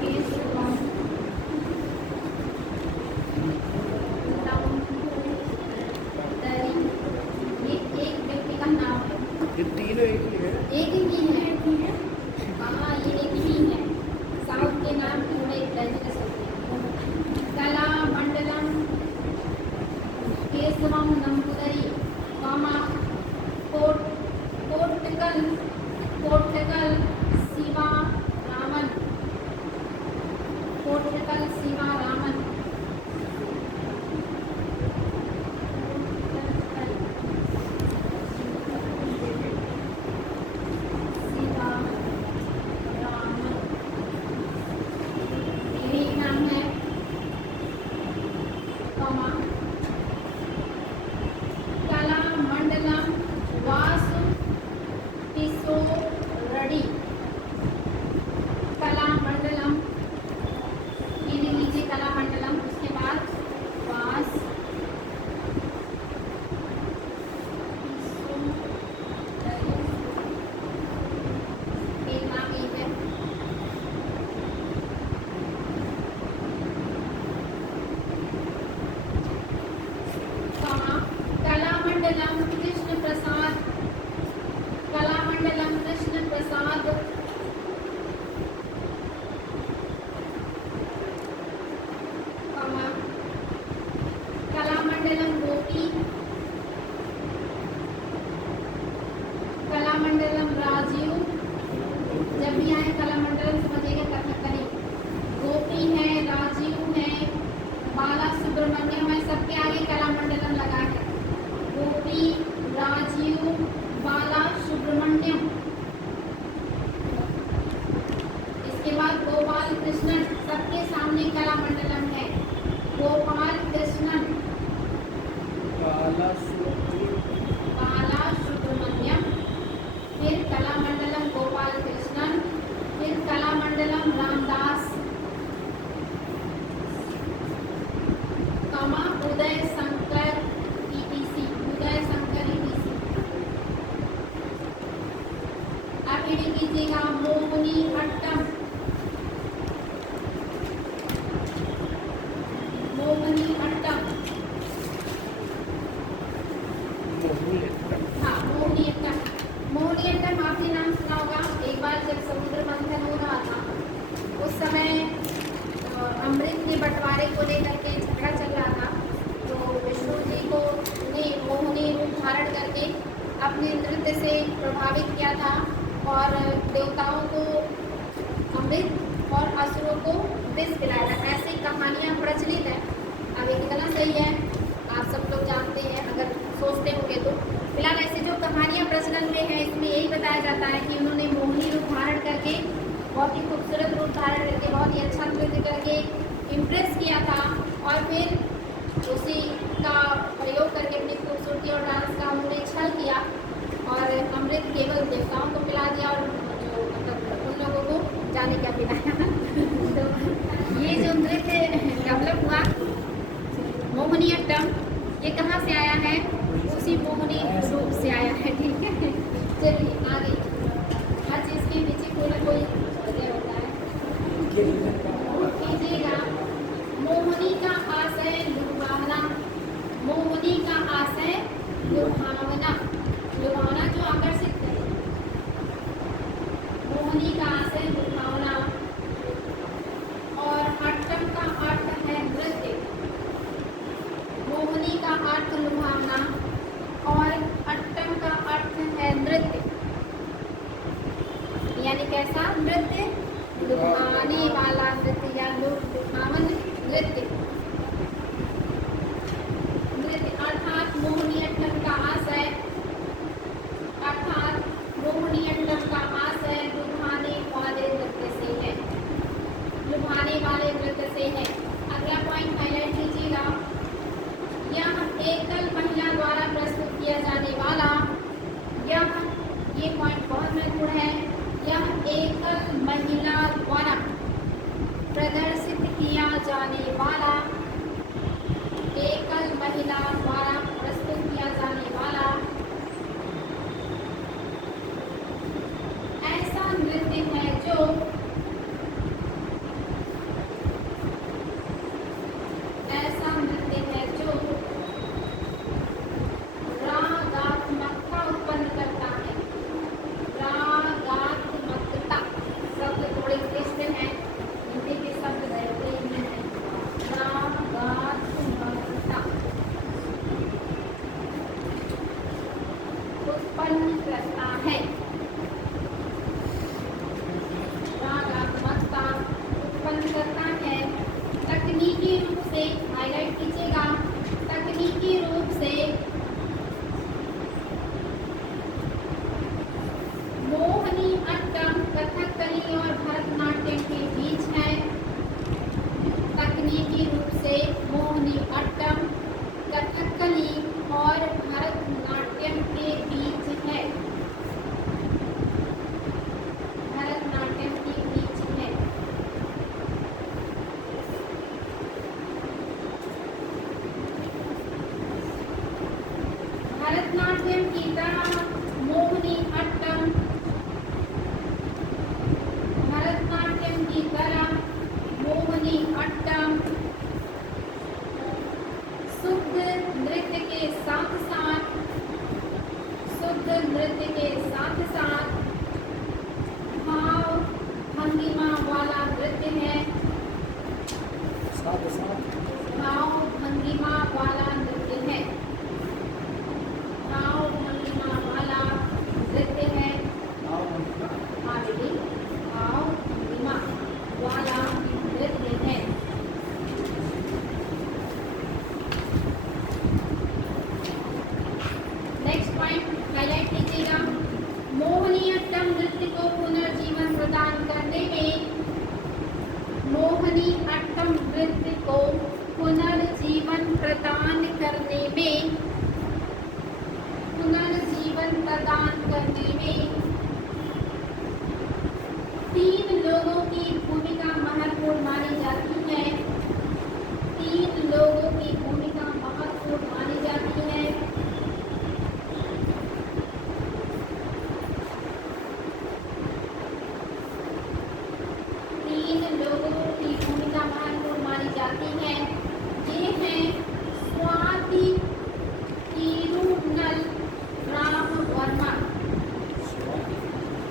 केशवम नंबूदरी। ये एक व्यक्ति का नाम है। ये तीनों एक ही है। एक ही है। हाँ, ये एक ही है। साउथ के नाम थोड़े डेंजरस होते हैं। कला मंडलम केशवम नंबूदरी, कोटकल शिवा रामन। कोटकल शिवा रामन। शिवा रामन, ये एक नाम है। कला मंडलम वासु किशोर रेड्डी। कला मंडलम मंडलम समझिएगा कथकली। गोपी है, राजीव है, बाला सुब्रमण्यम है, सबके आगे कला मंडलम लगा है। गोपी, राजीव, बाला सुब्रमण्यम। इसके बाद गोपाल कृष्णन, सबके सामने कला मंडलम है। गोपाल कृष्णन, बाला सुब्रमण्यम, फिर कला मंडलम गोपाल कृष्णन, फिर कला मंडलम रामदास, कमा उदय शंकर ETC, उदय शंकर ETC। अब रीडिंग कीजिएगा मोहिनी अट्टम, मोहिनी अट्टम। हाँ, मोहिनीअट्टम। मोहिनीअट्टम आपने नाम सुना होगा। एक बार जब समुद्र मंथन हो रहा था उस समय अमृत के बंटवारे को लेकर के झगड़ा चल रहा था, तो विष्णु जी को ने मोहिनी रूप धारण करके अपने नृत्य से प्रभावित किया था और देवताओं को अमृत और असुरों को विष पिलाया था। ऐसी कहानियाँ प्रचलित हैं। अब ये कितना सही है आप सब लोग जानते हैं अगर सोचते होंगे तो। फिलहाल ऐसे जो कहानियाँ प्रचलन में है इसमें यही बताया जाता है कि उन्होंने मोहिनी रूप धारण करके, बहुत ही खूबसूरत रूप धारण करके, बहुत ही अच्छा नृत्य करके इम्प्रेस किया था और फिर उसी का प्रयोग करके अपनी खूबसूरती और डांस का उन्होंने छल किया और अमृत केवल देवताओं को पिला दिया और जो मतलब उन लोगों को जाने क्या पिलाया। तो ये जो नृत्य डेवलप हुआ मोहिनीअट्टम, ये कहाँ से आया है? उसी मोहिनी रूप से आया है। ठीक है, चलिए आगे। हर चीज़ के पीछे कोई ना कोई वजह होता है। कीजिएगा मोहिनी का आशय लुभावना, मोहिनी का आशय लुभावना, लुभावना जो आकर्षित करे। मोहिनी का आशय लुभावना और अट्टम का अर्थ है नृत्य। मोहिनी का अर्थ लुभावना और अट्टम का अर्थ है नृत्य, यानी कैसा नृत्य? लुभाने वाला नृत्य या लुभावन नृत्य। नृत्य अर्थात मोहिनीअट्टम का आशय, अर्थात मोहिनीअट्टम का आशय लुभाने वाले नृत्य से है, लुभाने वाले नृत्य से है। अगला पॉइंट हाईलाइट कीजिएगा। यह एकल महिला द्वारा प्रस्तुत किया जाने वाला, ये पॉइंट बहुत महत्वपूर्ण है। यह एकल महिला द्वारा प्रदर्शित किया जाने वाला, एकल महिला द्वारा प्रस्तुत किया जाने वाला ऐसा नृत्य है जो रागात्मकता उत्पन्न करता है। रागात्मकता शब्द थोड़े क्लिष्ट हैं, हिंदी के शब्द गए हैं। रागात्मकता करने में 3 लोगों की भूमिका महत्वपूर्ण मानी जाती है। 3 लोगों की भूमिका महत्वपूर्ण मानी जाती है। ये हैं स्वाति तिरुनल राम वर्मा।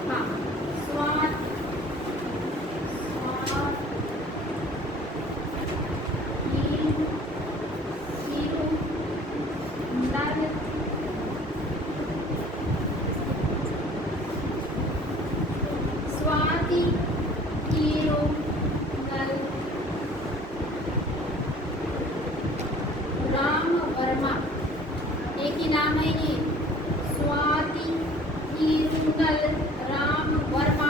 हाँ, स्वाति तिरुनल राम वर्मा, एक ही नाम है ये, स्वाति तिरुनल राम वर्मा,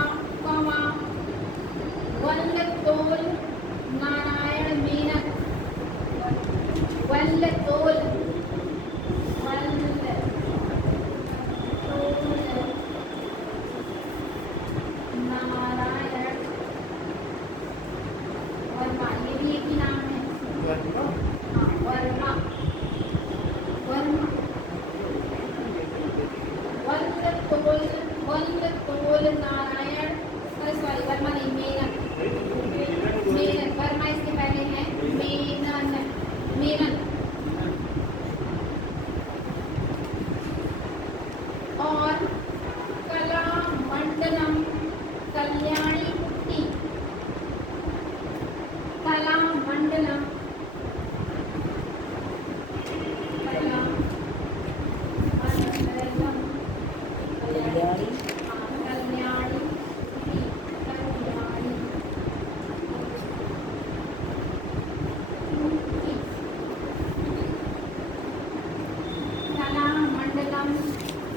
वल्लतोल नारायण मेनन, वल्लतोल नारायण वर्मा, ये भी एक ही नाम है। वर्मा हाँ, वर्मा वर्मा वल्लतोल नारायण, सॉरी वर्मा नहीं, मेनन। मेनन, वर्मा इसके पहले है, मेनन। मेनन और कला मंडलम कल्याणी कुट्टी, कला मंडलम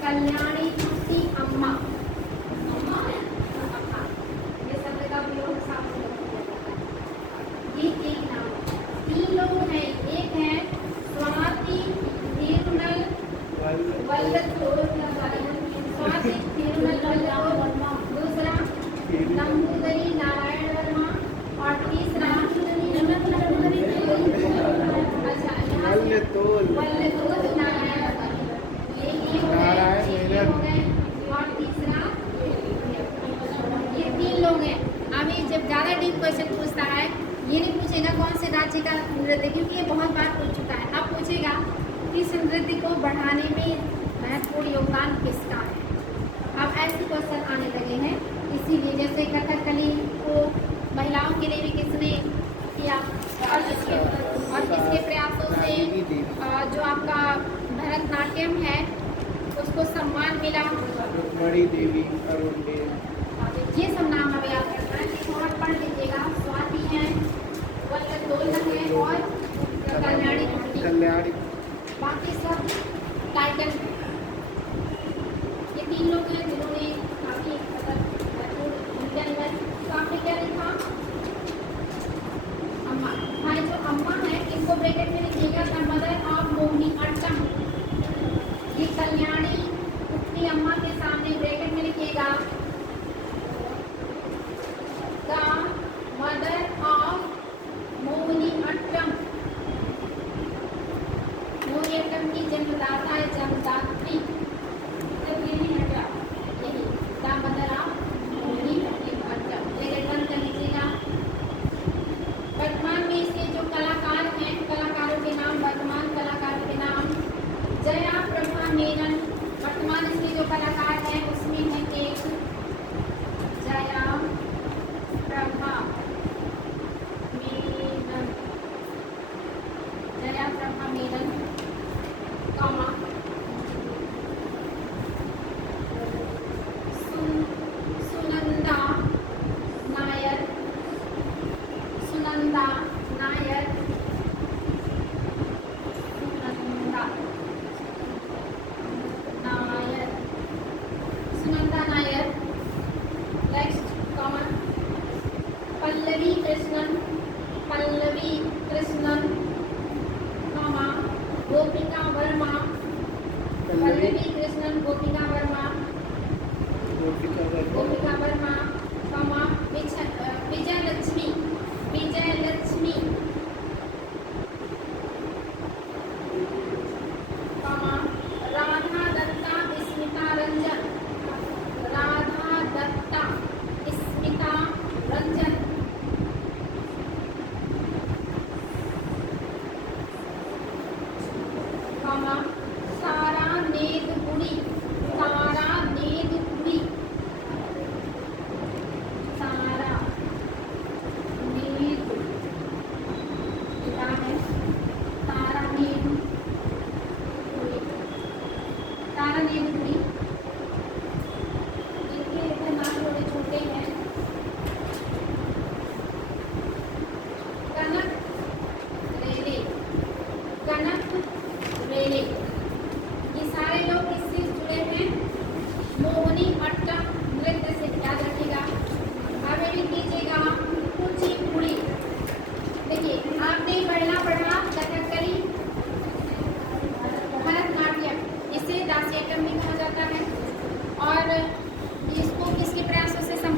कल्याणी कुट्टी अम्मा। अम्मा है, अम्मा, ये शब्द का उपयोग साफ से किया जाता है। ये एक नाम है। 3 लोग हैं, एक है स्वाति तिरुनल वल्लतोल, स्वाति तिरुनल वर्मा, दूसरा नंबूदरी नारायण वर्मा और तीसरा अच्छा वल्लतोल नारायण वर्मा। ये हो गए और तीसरा ये 3 लोग हैं। अभी जब ज़्यादा डीप क्वेश्चन पूछता है, ये नहीं पूछेगा कौन से राज्य का नृत्य, क्योंकि ये बहुत बार पूछ चुका है। अब पूछेगा किस नृत्य को बढ़ाने में महत्वपूर्ण योगदान किसका है। अब ऐसे क्वेश्चन आने लगे हैं, इसीलिए जैसे कथकली को महिलाओं के लिए भी किसने किया और किसके प्रयासों से जो आपका भरतनाट्यम है उसको सम्मान मिला। रुक्मणी देवी, अरुण देव, ये सब नाम हमें याद करना है, और पढ़ लीजिएगा। स्वाति है, वल्लतोल है और कल्याणी कुट्टी, बाकी सब टाइटल। ये 3 लोग हैं जिन्होंने काफी आपने क्या लिखा, अम्मा। भाई जो अम्मा है इनको ब्रैकेट में लिखिएगा, the mother of Mohiniyattam. ये कल्याणी कुट्टी अम्मा के सामने ब्रैकेट में लिखिएगा, the mother of Mohiniyattam. Mohiniyattam की जन्मदाता है, जन्मदात्री, यही the mother of Mohiniyattam. Bracket बंद कर लीजिएगा। वर्तमान में इसके जो कलाकार हैं, कलाकारों के नाम, वर्तमान कलाकारों के नाम, जया प्रभा मेनन। वर्तमान इसके जो कलाकार हैं उसमें है एक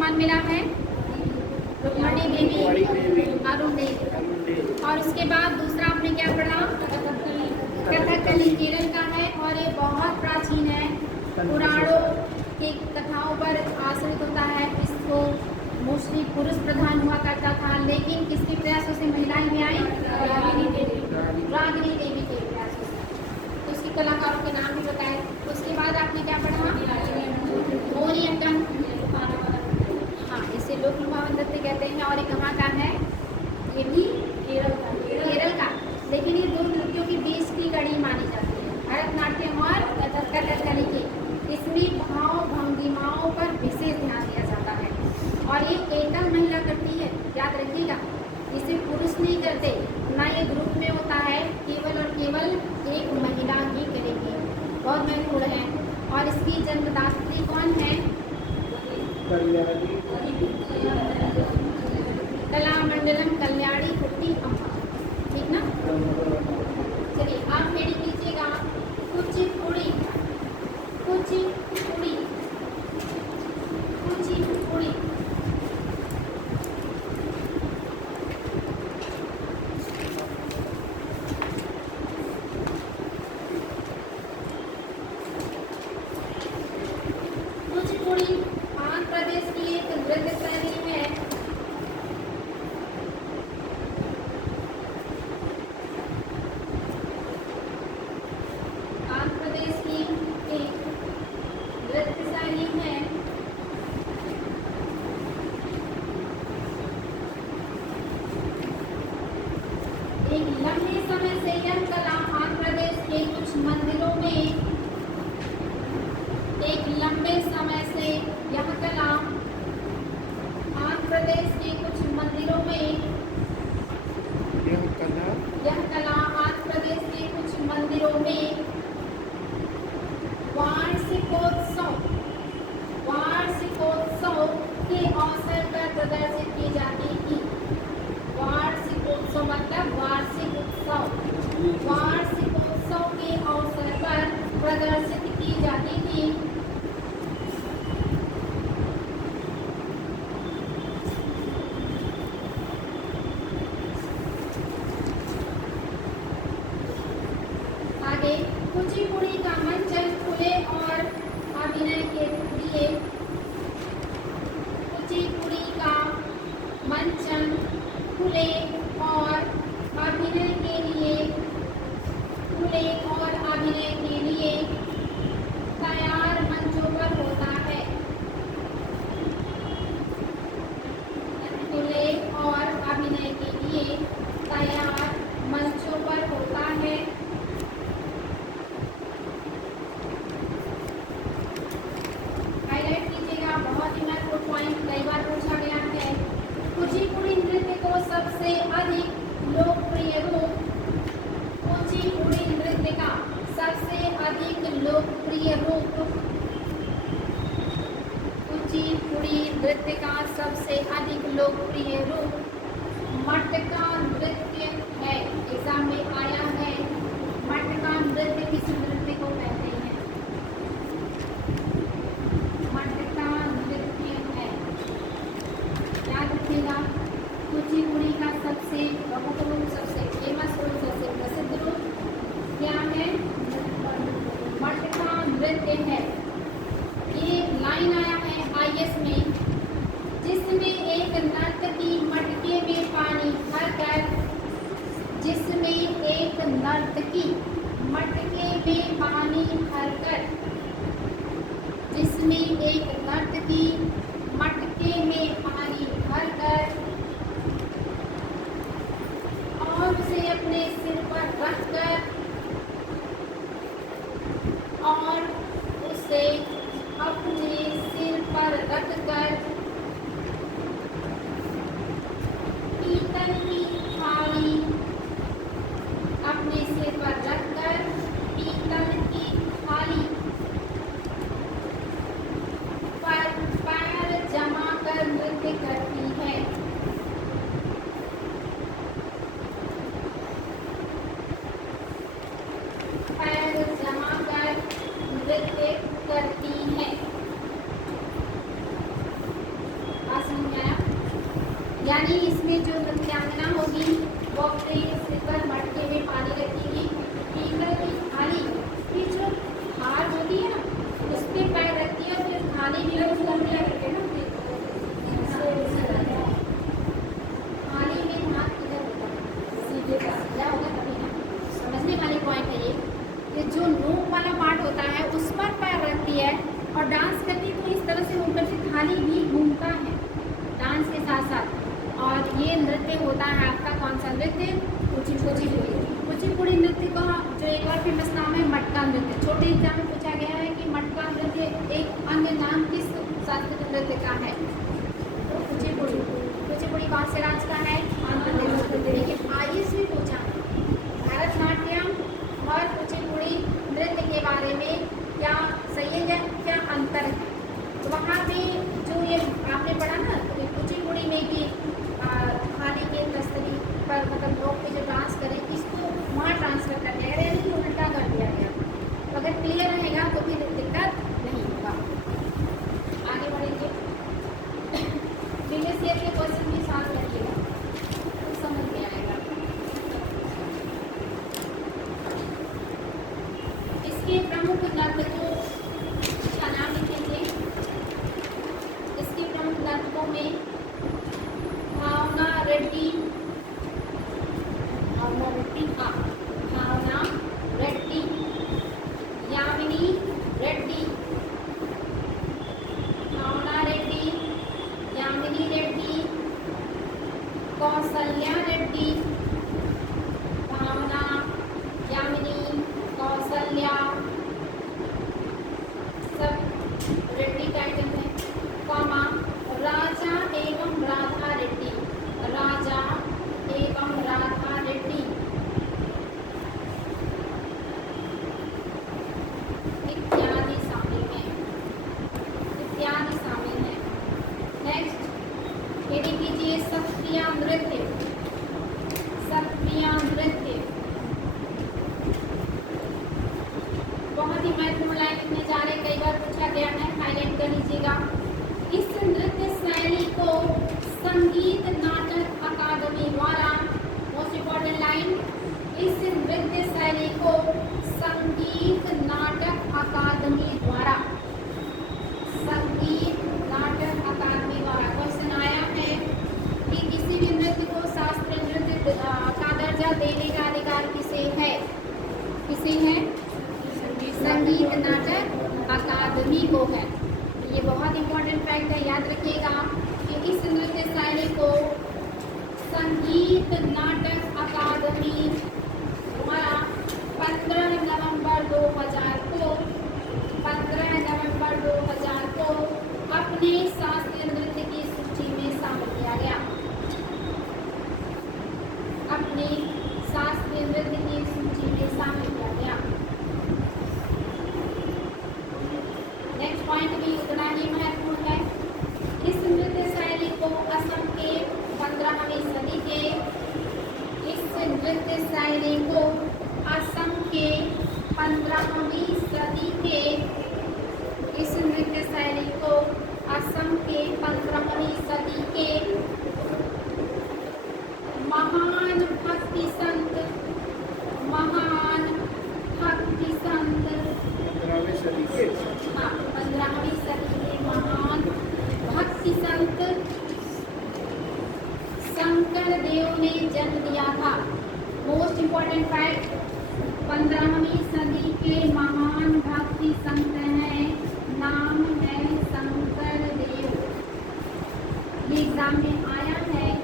कौन मिला है? रुक्मणी देवी, बड़ी देवी, अरुण देवी। अरुण देवी। और उसके बाद दूसरा आपने क्या पढ़ा? कथकली केरल का है और ये बहुत प्राचीन है, पुराणों की कथाओं पर आश्रित होता है। इसको मोस्टली पुरुष प्रधान हुआ करता था, लेकिन किसके प्रयासों से महिलाएं भी आई? रागिनी देवी के प्रयासों से। तो उसके कलाकारों के नाम भी बताए। उसके बाद आपने क्या पढ़ा? मोहिनीअट्टम। हाँ, इसे लोक लुभावन नृत्य कहते हैं और ये कहाँ का है? ये भी केरल का। लेकिन ये दो नृत्यों के बीच की कड़ी मानी जाती है, भरतनाट्यम और कथकली की। इसमें भाव भंगिमाओं पर विशेष ध्यान दिया जाता है और ये एकल महिला करती है, याद रखिएगा। इसे पुरुष नहीं करते, ना ये ग्रुप में होता है, केवल और केवल एक महिला ही करेगी। बहुत महत्वपूर्ण है। और इसकी जन्मदात्री कौन है? कलामंडलम कल्याणी कुट्टी अम्मा। ठीक ना? चलिए आप हेडिंग लीजिएगा कुचिपुड़ी। कुचिपुड़ी, कुचिपुड़ी। कुचिपुड़ी आंध्र प्रदेश की एक नृत्य शैली है। आंध्र प्रदेश की एक नृत्य शैली है। एक लंबे समय से यह कला आंध्र प्रदेश के कुछ मंदिरों में, एक लंबे समय से यह कला आंध्र प्रदेश के कुछ मंदिरों में, यह कला आंध्र प्रदेश के कुछ मंदिरों में वार्षिकोत्सव के अवसर पर प्रदर्शित की जाती थी। वार्षिकोत्सव मतलब वार्षिक उत्सव। वार्षिकोत्सव के अवसर पर प्रदर्शित की जाती थी। आगे कुचिपुड़ी का मंचन खुले और अभिनय के लिए, कुचिपुड़ी का मंचन खुले और अभिनय के लिए, खुले और अभिनय के लिए तैयार मंचों पर होता है। खुले और अभिनय के लिए तैयार मंचों पर होता है। हाईलाइट कीजिएगा, बहुत ही महत्वपूर्ण पॉइंट, कई बार पूछा गया है। कुचिपुड़ी नृत्य को सबसे अधिक लोकप्रिय रूप, कुचिपुड़ी नृत्य का सबसे अधिक लोकप्रिय रूप, कुचिपुड़ी नृत्य का सबसे अधिक लोकप्रिय रूप मटका नृत्य है। एग्जाम में आया है, मटका नृत्य किस नृत्य को कहते हैं? मटका नृत्य है, याद रखिएगा। कुचिपुड़ी का सबसे प्रमुख रूप, सबसे फेमस रूप, सबसे प्रसिद्ध रूप क्या है? मटका नृत्य है। ये लाइन आया है IS में, जिसमें एक नर्तकी मटके में पानी भरकर, जिसमें एक नर्तकी मटके में पानी भरकर, जिसमें एक नर्तकी मटके में पानी भरकर और उसे अपने सिर पर रखकर, और उसे अपने सिर पर रखकर पीतल की थाली, अपने सिर पर रखकर पीतल की थाली यानी इसमें जो नृत्यांगना होगी वो अपने सिर पर मटके में पानी रखेगी, पीतल की थाली की जो हार होती है ना उस पर पैर रखती है और फिर थाली भी लोग लंबी करके ना थाली में हाथ इधर होता है सीधे का क्या होगा कभी ना समझने वाली पॉइंट है ये कि जो नोक वाला पार्ट होता है उस पर पैर रखती है और डांस करती है तो इस तरह से ऊपर से थाली भी घूमता है डांस के साथ साथ। और ये नृत्य होता है आपका कौन सा नृत्य? कुचिपुड़ी। कुचिपुड़ी नृत्य का जो एक और फेमस नाम है मटका नृत्य। छोटे एग्जाम में पूछा गया है कि मटका नृत्य एक अन्य नाम किस शास्त्रीय नृत्य का है? तो कुचिपुड़ी। कुचिपुड़ी कौन से राज्य का है? आंध्र प्रदेश। लेकिन आयुष भी पूछा भरतनाट्यम और कुचिपुड़ी नृत्य के बारे में क्या सही है क्या अंतर है? तो वहाँ पे जो ये आपने पढ़ा ना कुचिपुड़ी में कि थाली के तस्तरी पर मतलब लोग पे जो डांस करें इसको वहाँ ट्रांसफर कर दिया गया यानी कि उल्टा कर दिया गया। तो अगर क्लियर रहेगा तो फिर दिक्कत नहीं होगा। आगे बढ़ेंगे प्रीवियस ईयर के क्वेश्चन भी साथ रखिएगा तो समझ में आएगा। इसके प्रमुख नर्तकों का नाम लिखेंगे। इसके प्रमुख नर्तकों में भावना रेड्डी, भावना रेड्डी, यामिनी रेड्डी, भावना रेड्डी, यामिनी रेड्डी, कौशल्या रेड्डी, भावना, यामिनी, कौशल्या सब रेड्डी टाइटल है, कॉमा राजा एवं राधा रेड्डी, राजा एवं राधा रेड्डी इत्यादि शामिल हैं, इत्यादि शामिल हैं। नेक्स्ट यदि कीजिए सत्रिया नृत्य, सत्रिया नृत्य बहुत ही महत्वपूर्ण लाइन लिखने जा रहे, कई बार पूछा गया है, हाईलाइट कर लीजिएगा। इस नृत्य शैली को संगीत नाटक अकादमी द्वारा, मोस्ट इम्पोर्टेंट लाइन, इस नृत्य शैली को संगीत नाटक अकादमी द्वारा, संगीत नाटक अकादमी द्वारा क्वेश्चन आया है कि किसी भी नृत्य को शास्त्रीय नृत्य का दर्जा देने का अधिकार किसे है? किसे है? संगीत नाटक अकादमी को है। ये बहुत इंपॉर्टेंट फैक्ट है, याद रखिएगा कि इस नृत्य शैली को संगीत नाटक अकादमी द्वारा 15 नवंबर 2000 को 15 नवंबर 2000 को अपने शास्त्रीय नृत्य की सूची में शामिल किया गया, अपने शास्त्रीय नृत्य की सूची में शामिल किया गया। नेक्स्ट पॉइंट भी उतना ही महत्वपूर्ण है। इस नृत्य शैली को असम के 15वीं सदी के, इस नृत्य शैली को असम के 15वीं सदी के, इस नृत्य शैली को असम के 15वीं सदी के महान भक्ति संत, महान भक्ति संत, 15वीं सदी के, हाँ 15वीं सदी के महान भक्ति संत शंकर देव ने जन्म दिया था। मोस्ट इम्पोर्टेंट फैक्ट, 15वीं सदी के महान भक्ति संत हैं, नाम है शंकर देव। ये एग्जाम में आया है।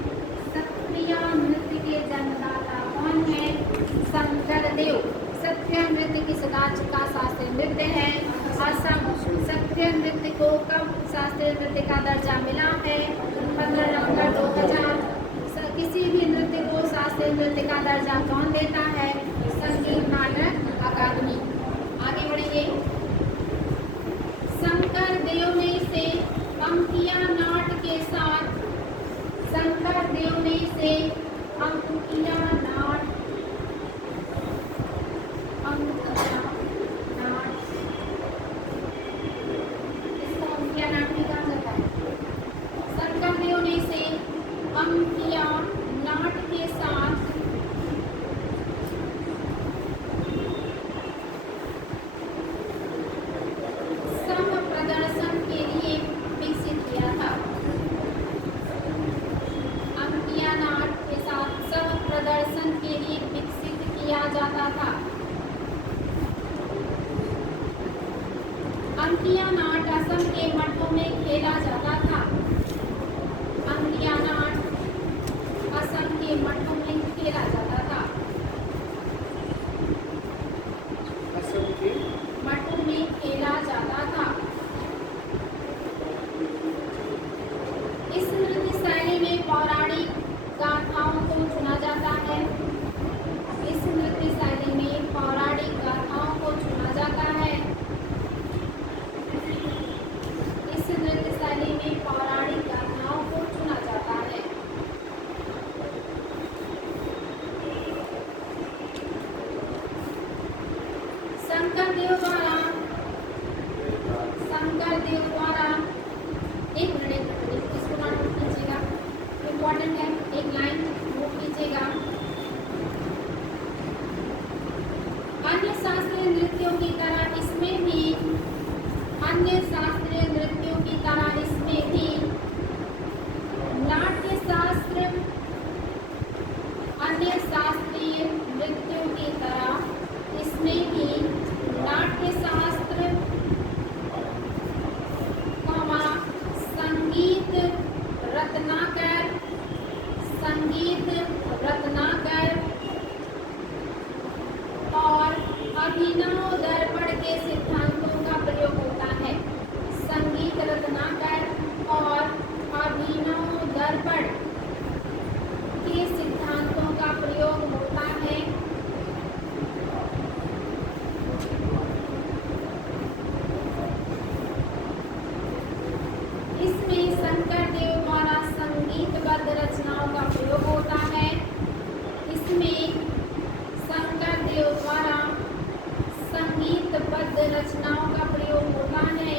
सत्रिया नृत्य के जन्मदाता कौन है? शंकर देव। सत्रिया नृत्य किस राज्य का शास्त्रीय नृत्य है? असम। सत्रिया नृत्य को कब शास्त्रीय नृत्य का दर्जा मिला है? 15 नवंबर 2000। किसी भी नृत्य को शास्त्रीय नृत्य का दर्जा कौन देता है? संगीत नाटक अकादमी। आगे बढ़ेंगे। शंकर देव ने से अंकिया नाट के साथ, शंकर देव ने से अंकिया नाट, अंकिया नाट, इसको अंकिया नाट भी कहा जाता है। शंकर देव ने से नृत्य शैली में पौराणिक गाथाओं को चुना जाता है। इस नृत्य शैली में पौराणिक गाथाओं को चुना जाता है। इस नृत्य शैली में पौराणिक गाथाओं को चुना जाता है। शंकर देव द्वारा एक मिनट इसको नोट कीजिएगा, इम्पोर्टेंट है, एक लाइन नोट कीजिएगा। अन्य शास्त्रीय नृत्यों की तरह इसमें भी अन्य शास्त्रीय नृत्यों की तरह इसमें भी नाट्य शास्त्र अन्य शास्त्रीय नृत्यों की तरह इसमें भी नाट्य शास्त्र संगीत रत्नाकर और अभिनव दर्पण के सिद्धांतों का प्रयोग होता है। संगीत रत्नाकर और अभिनव दर्पण के सिद्धांतों का प्रयोग होता है। इसमें शंकर देव द्वारा संगीतबद्ध रचनाओं का प्रयोग होता है। इसमें शंकर देव द्वारा संगीतबद्ध रचनाओं का प्रयोग होता है।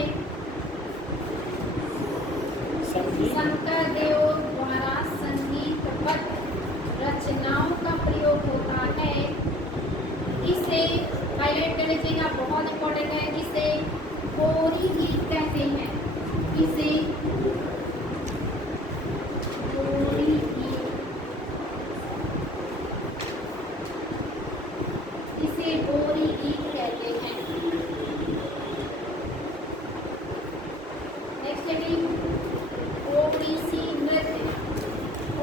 शंकर देव द्वारा संगीतबद्ध रचनाओं का प्रयोग होता है। इसे हाईलाइट कर लीजिएगा, बहुत इंपॉर्टेंट है। इसे गौरी गीत कहते हैं। इसे गौरी गीत, इसे गौरी गीत कहते हैं। नेक्स्ट है ओडिसी नृत्य।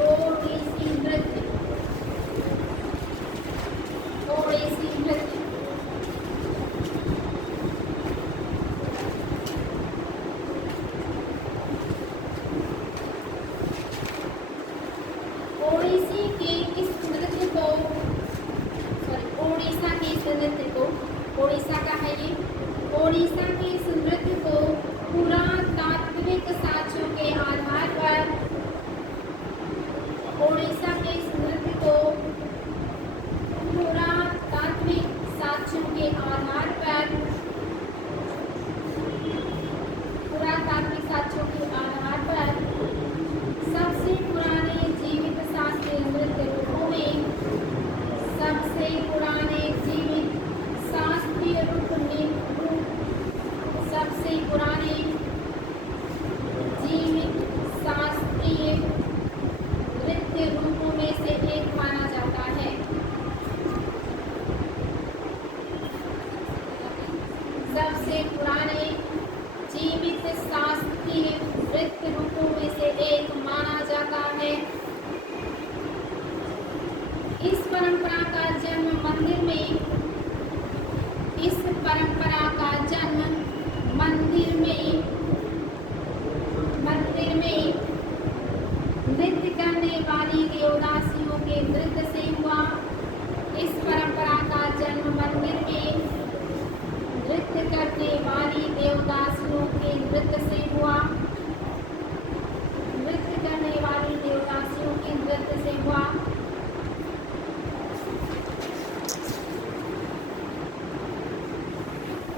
ओडिसी नृत्य, ओडिसी नृत्य ओडिसी के इस नृत्य को ओडिशा के इस नृत्य को, ओडिशा का है ये, ओडिशा के इस नृत्य को पुरातात्विक साक्ष्यों के आधार पर, ओडिशा के इस नृत्य को पुरातात्विक साक्ष्यों के आधार पर, पुरातात्विक साक्ष्यों के आधार पर सबसे पुराने जीवित शास्त्रीय नृत्य रूपों में, सबसे पुराने जीवित शास्त्रीय रूप में, सबसे पुराने जीवित शास्त्रीय नृत्य रूपों में से एक माना जाता है। सबसे पुराने जीवित शास्त्रीय नृत्य रूपों में से एक माना जाता है। इस परंपरा का जन्म मंदिर में, इस परंपरा का जन्म मंदिर में नृत्य करने वाली देवदासियों के नृत्य से हुआ। इस परंपरा का जन्म मंदिर में नृत्य करने वाली देवदासियों के नृत्य से हुआ। नृत्य करने वाली देवदासियों के नृत्य से हुआ।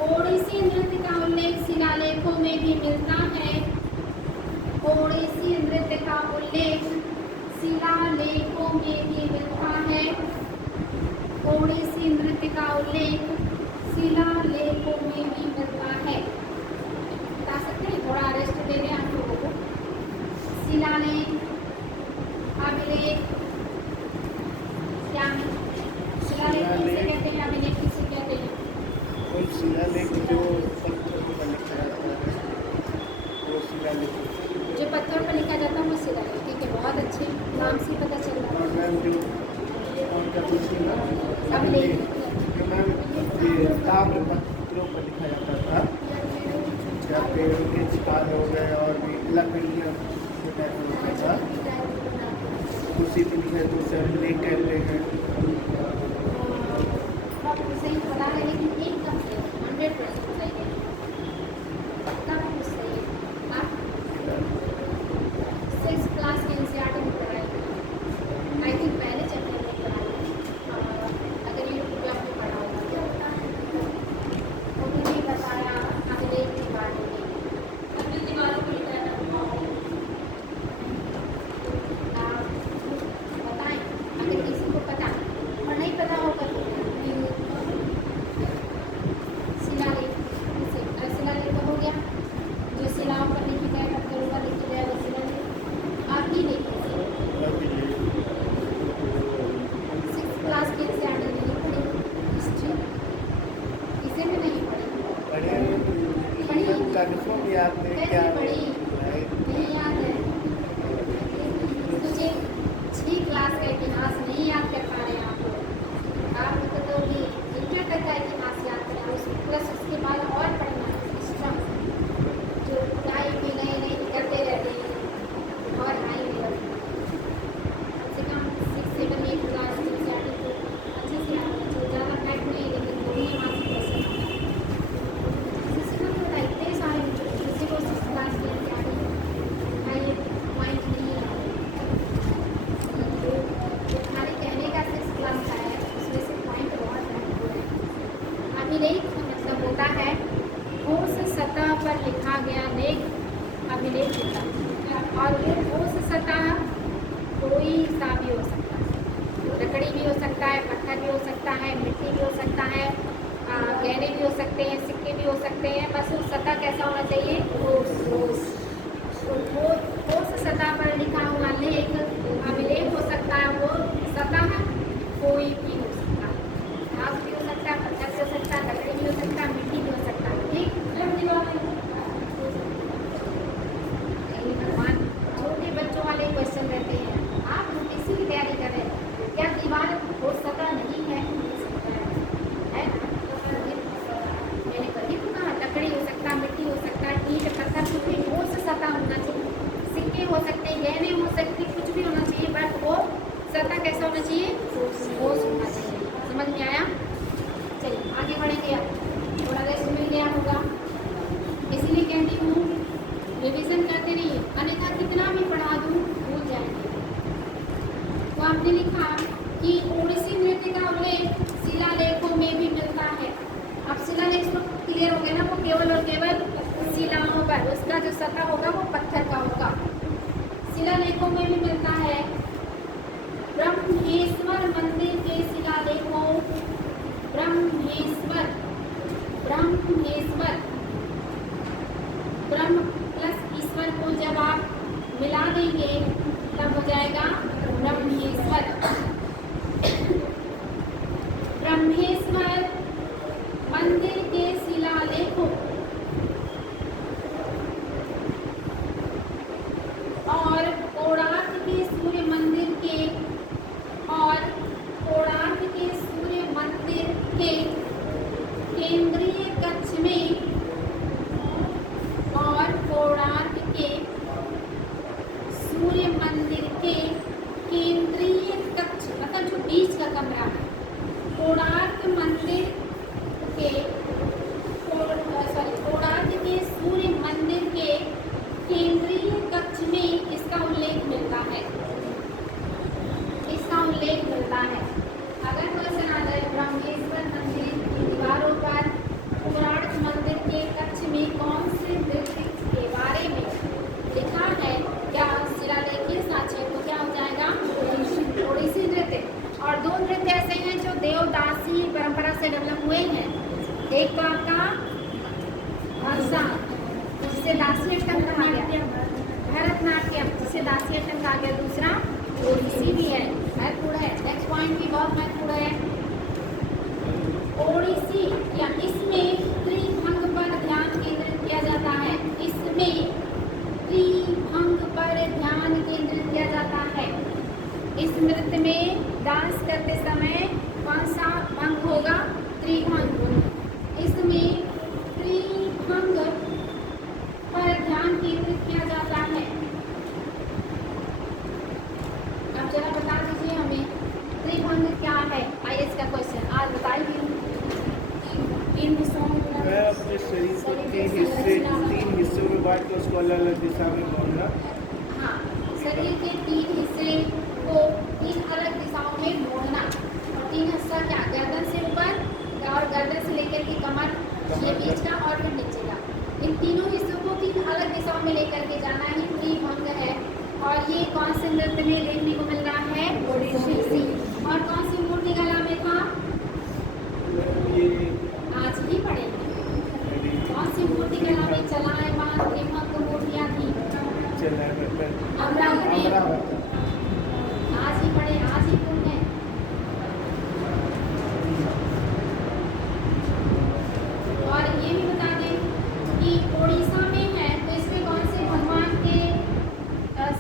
ओडिसी नृत्य का उल्लेख शिलालेखों में भी मिलता है। ओडिसी नृत्य का उल्लेख शिलालेखों में भी मिलता है। ओडिसी नृत्य का उल्लेख शिलालेखों में भी मिलता है। बता सकते हैं, थोड़ा रेस्ट दे दें आप लोगों को। शिलालेख, अभिलेख क्या है? शिलालेख किसे कहते हैं, अभिलेख किसे कहते हैं? कोई शिलालेख जो पत्थर पर लिखा जाता है वो शिलालेख। जो पत्थर पर लिखा जाता है वो शिलालेख। ठीक है, बहुत अच्छे, नाम से पता चल रहा और मैम जो और क्या पूछती ना, है। अभिलेख जो मैम ये ताम्र पत्रों पर लिखा जाता था, या पेड़ों के चितार हो गए और भी लकड़ियाँ उसी दिन है तो सब ले कहते हैं। आप सही बता रहे हैं लेकिन एकदम सही 100% सही है। सब कुछ सही है। आप 6th क्लास के एनसीईआरटी में पढ़ाई आई थिंक पहले चैप्टर में पढ़ाई अगर यूट्यूब पे आपने पढ़ा होगा क्या उन्होंने बताया अभिलेख के बारे में अपनी दीवारों को लिखा है बताएं अगर किसी को पता और नहीं पता होगा तो शिलालेख हो गया जो शिलाओं पर लिखी गए पत्थरों पर लिखी गया वो शिलालेख आप ही लिखिए 6th क्लास के एनसीईआरटी में नहीं पढ़ी हिस्ट्री इसे में नहीं पढ़ी पढ़िए कन्फर्म याद नहीं कैसे क्या पढ़ी नहीं याद है मुझे 6 क्लास का इतिहास नहीं याद कर पा रहे हैं आप लोग तो भी इंटर तक का इतिहास याद करें उस प्लस उसके बाद और पढ़ना एक्स्ट्रा जो पढ़ाई भी नई नई करते रहते हैं और हाई लेवल कम से कम 6, 7, 8 क्लास की स्टार्टिंग को अच्छे से आना चाहिए ज़्यादा फैक्ट नहीं लेकिन वही हमारे क्वेश्चन जिससे हम थोड़ा इतने सारे किसी को 6 क्लास की स्टार्टिंग हाई पॉइंट नहीं है जो हमारे कहने का 6 क्लास का है उसमें से पॉइंट बहुत है। अभिलेख मतलब होता है ठोस सतह पर लिखा गया लेख अभिलेख होता है और ये ठोस सतह कोई सा भी हो सकता है लकड़ी भी हो सकता है पत्थर भी हो सकता है मिट्टी भी हो सकता है गहने भी हो सकते हैं सिक्के भी हो सकते हैं बस वो सतह कैसा होना चाहिए ठोस तो ठोस सतह पर लिखा हुआ लेख अभिलेख हो सकता है वो सतह कोई भी हो सकता है घास भी हो सकता है पत्थर भी हो सकता है लकड़ी भी हो सकता है मिट्टी भी हो सकता है ठीक भगवान छोटे बच्चों वाले क्वेश्चन रहते हैं आप यूपीएससी की तैयारी कर रहे हैं क्या दीवार हो सकता नहीं है है मैंने कभी तो कहा लकड़ी हो सकता है मिट्टी हो सकता है ईंट पत्थर कुछ भी ठोस सतह होना चाहिए सिक्के हो सकते हैं गहने हो सकते कुछ भी होना चाहिए बट वो सतह कैसा होना चाहिए ठोस होना चाहिए समझ में आया चलिए आगे बढ़ेंगे आप थोड़ा रेस्ट मिल गया होगा इसीलिए कहती हूँ रिवीजन करते रहिए अन्यथा कितना भी पढ़ा दूँ भूल जाएंगे तो आपने लिखा कि ओडिसी नृत्य का उल्लेख शिलालेखों में भी मिलता है अब शिलालेख तो क्लियर हो गया ना वो केवल और केवल शिलाओं पर उसका जो सतह होगा वो पत्थर का होगा शिलालेखों में भी मिलता है ब्रह्मेश्वर मंदिर के शिलालेखों ब्रह्मेश्वर ब्रह्म प्लस ईश्वर को जब आप मिला देंगे तब हो जाएगा ब्रह्मेश्वर मंदिर के शिलालेखों और कोणार्क के सूर्य मंदिर के केंद्रीय कक्ष में और कोणार्क के सूर्य मंदिर के केंद्रीय कक्ष मतलब जो बीच का कमरा है कोणार्क मंदिर के कोणार्क के सूर्य मंदिर के केंद्रीय कक्ष में इसका उल्लेख मिलता है अगर क्वेश्चन आ जाए ब्रह्मेश्वर मंदिर की दीवारों पर कोणार्क मंदिर के कक्ष में कौन से नृत्य के बारे में लिखा है क्या शिलालेखीय साक्ष्य तो क्या हो जाएगा ओडिसी नृत्य और 2 नृत्य ऐसे हैं जो देवदासी परंपरा से डेवलप हुए हैं एक तो आपका भाषा जिसे दासी अष्टक कहा गया भरतनाट्यम जिसे दासी अष्टक कहा गया दूसरा ओडिसी भी है महत्वपूर्ण है नेक्स्ट पॉइंट भी बहुत महत्वपूर्ण है ओडिसी या इसमें त्रिभंग पर ध्यान केंद्रित किया जाता है इस नृत्य में डांस करते समय कौन सा भंग होगा त्रिभंग इसमें त्रिभंग पर ध्यान केंद्रित किया जाता है अब जरा अलग अलग दिशा में मोड़ना। हाँ, शरीर के 3 हिस्से को 3 अलग दिशाओं में मोड़ना। और 3 हिस्सा क्या, गर्दन से ऊपर और गर्दन से लेकर के कमर, ये बीच का और फिर नीचे का, इन तीनों हिस्सों को 3 अलग दिशाओं में लेकर के जाना ही त्रिभंग है। और ये कौन से नृत्य में देखने को मिल रहा है, ओडिसी। और कौन सी मूर्ति कला में था, ये आज ही पढ़ेंगे। कौन सी मूर्ति कला में चलायमान त्रिभंग मूर्तियाँ थी, चला मतलब अमरावती। अमरावती। आज ही पढ़े, आज ही पूर्ण है। और ये भी बता दें कि उड़ीसा में है, तो इसमें कौन से भगवान के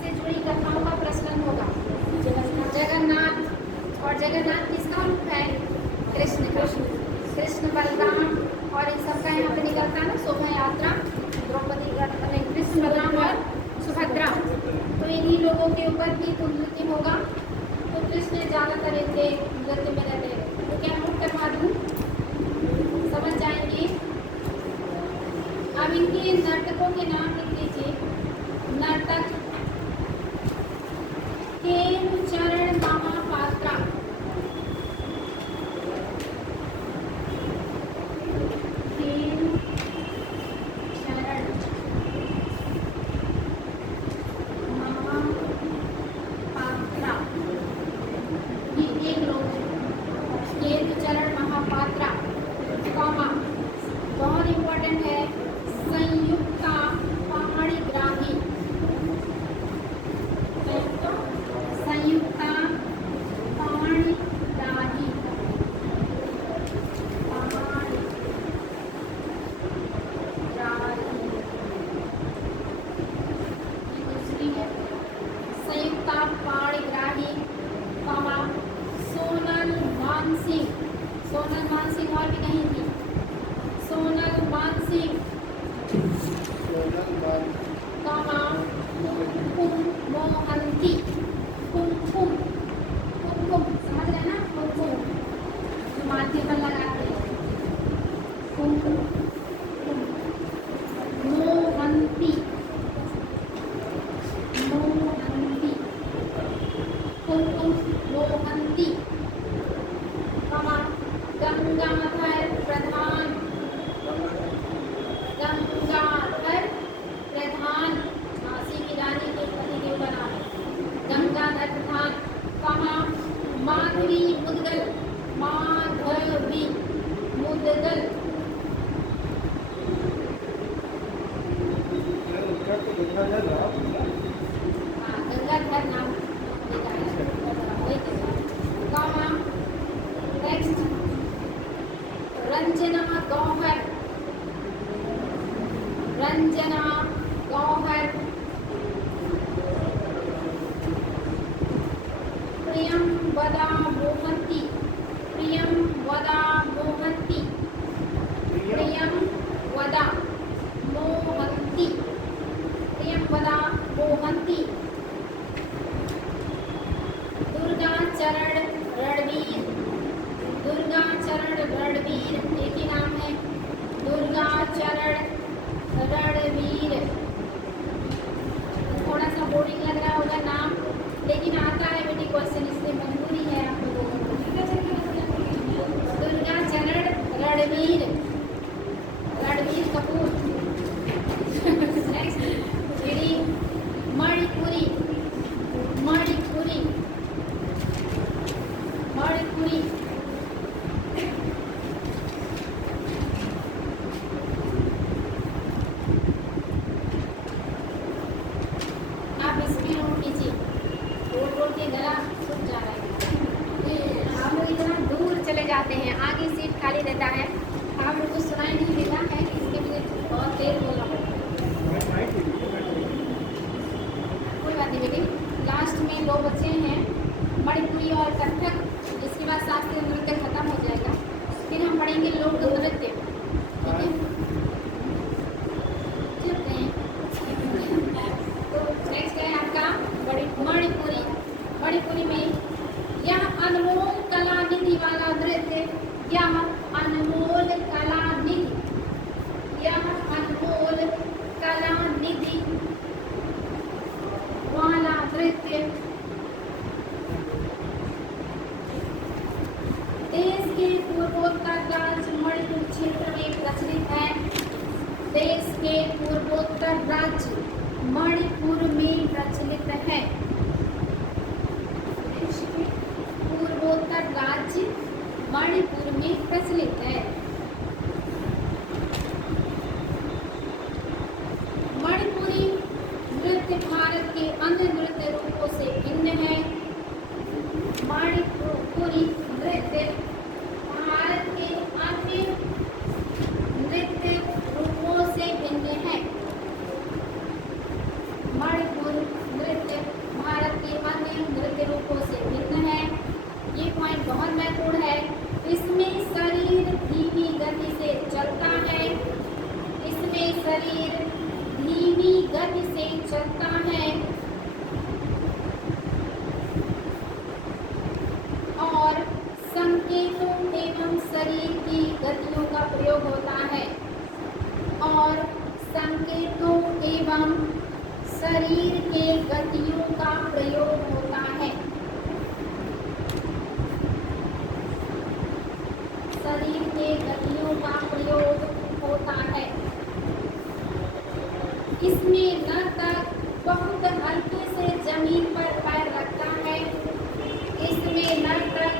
से जुड़ी कथाओं का प्रचलन होगा, जगन्नाथ। और जगन्नाथ किसका रूप है, कृष्ण का। कृष्ण बलराम और इन सबका यहाँ पे निकलता है ना शोभा यात्रा, द्रौपदी कृष्ण बलराम और सुभद्रा, तो इन्हीं लोगों के ऊपर भी तो नृत्य होगा। तो कृष्ण ज़्यादातर इनके नृत्य में रहते हैं, तो क्या नोट करवा दूँ, समझ जाएंगे। अब इनके नर्तकों के नाम लिख लीजिए। नर्तक केलुचरण महापात्रा, केलुचरण महापात्रा, ये एक लोग हैं। केलुचरण महापात्रा, कॉमा बहुत इम्पोर्टेंट है, संयुक्ता पहाड़ी ग्राही, संयुक्ता पहाड़ी ग्राही, पहाड़ी ग्राही, ये दूसरी है, संयुक्ता पहाड़ी ग्राही, कॉमा सोनल मानसिंह। सोनल मानसिंह और भी कहीं थी, सोनल मानसिंह, कॉमा कुमकुम मोहंती। कुमकुम, कुमकुम समझ रहे ना, कुमकुम जो माथे पर लगाते हैं, कुमकुम। मोहंती, मोहंती, कुमकुम मोहंती, कमा गंगाधर प्रधान, गंगाधर प्रधान, झांसी की रानी के पति के ऊपर नाम है, गंगाधर प्रधान, कमा माधवी मुदगल, माधवी मुदगल, उनका तो गंगाधर राव था। हाँ गंगाधर नाम कमा। नेक्स्ट रंजना गौहर, रंजना गौहर, प्रियंवदा मोहंती, प्रियंवदा मोहंती, प्रियंवदा मोहंती, प्रियंवदा मोहंती, दुर्गा चरण रणवीर, दुर्गा चरण रणवीर, एक ही नाम है, दुर्गा चरण रणवीर। थोड़ा सा बोरिंग लग रहा होगा नाम, लेकिन आता है बेटी क्वेश्चन, इसलिए मजबूरी है आप लोगों को। दुर्गा चरण रणवीर, रणवीर कपूर। नेक्स्ट मणिपुरी, मणिपुरी, मणिपुरी, आप इसकी नोट कीजिए, बोल बोल के गला सूख जा रहा है। हम लोग इतना दूर चले जाते हैं, आगे सीट खाली रहता है, आप लोग को सुनाई नहीं देता है, इसके लिए बहुत देर बोलना पड़ता है। कोई बात नहीं बेटी, लास्ट में 2 बच्चे हैं, मणिपुरी और कथक, इसके बाद शास्त्रीय नृत्य खत्म हो जाएगा, फिर हम पढ़ेंगे लोक नृत्य। ठीक है, चलते हैं। तो नेक्स्ट है आपका मणिपुरी। मणिपुरी में यह अनमोल कला निधि वाला नृत्य, यह अनमोल कला निधि, यह अनमोल कला निधि मणिपुर में प्रचलित है। देश के पूर्वोत्तर राज्य मणिपुर में प्रचलित है। मणिपुरी नृत्य भारत के अन्य नृत्य रूपों से भिन्न है। मणिपुरी नृत्य भारत के अन्य नृत्य रूपों से भिन्न है। मणिपुर नृत्य भारत के अन्य नृत्य रूपों से भिन्न है। ये पॉइंट बहुत महत्वपूर्ण है। इसमें शरीर धीमी गति से चलता है। इसमें शरीर धीमी गति से चलता है और संकेतों एवं शरीर की गतियों का प्रयोग होता है। और संकेतों एवं शरीर के गतियों का प्रयोग होता है। शरीर के गतियों का प्रयोग होता है। इसमें नर्तक बहुत हल्के से जमीन पर पैर रखता है। इसमें नर्तक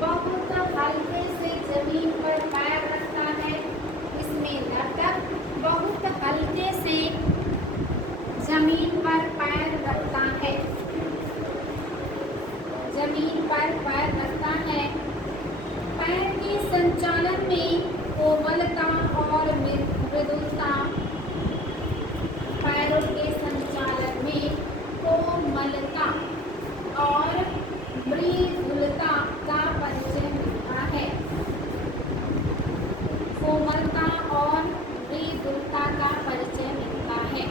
बहुत हल्के से जमीन पर पैर रखता है। इसमें नर्तक बहुत हल्के से जमीन पर पैर रखता है। जमीन पर पैर रखता है। पैर के संचालन में कोमलता और मृदुलता। पैरों के संचालन में कोमलता और मृदुलता का परिचय मिलता है। कोमलता और मृदुलता का परिचय मिलता है।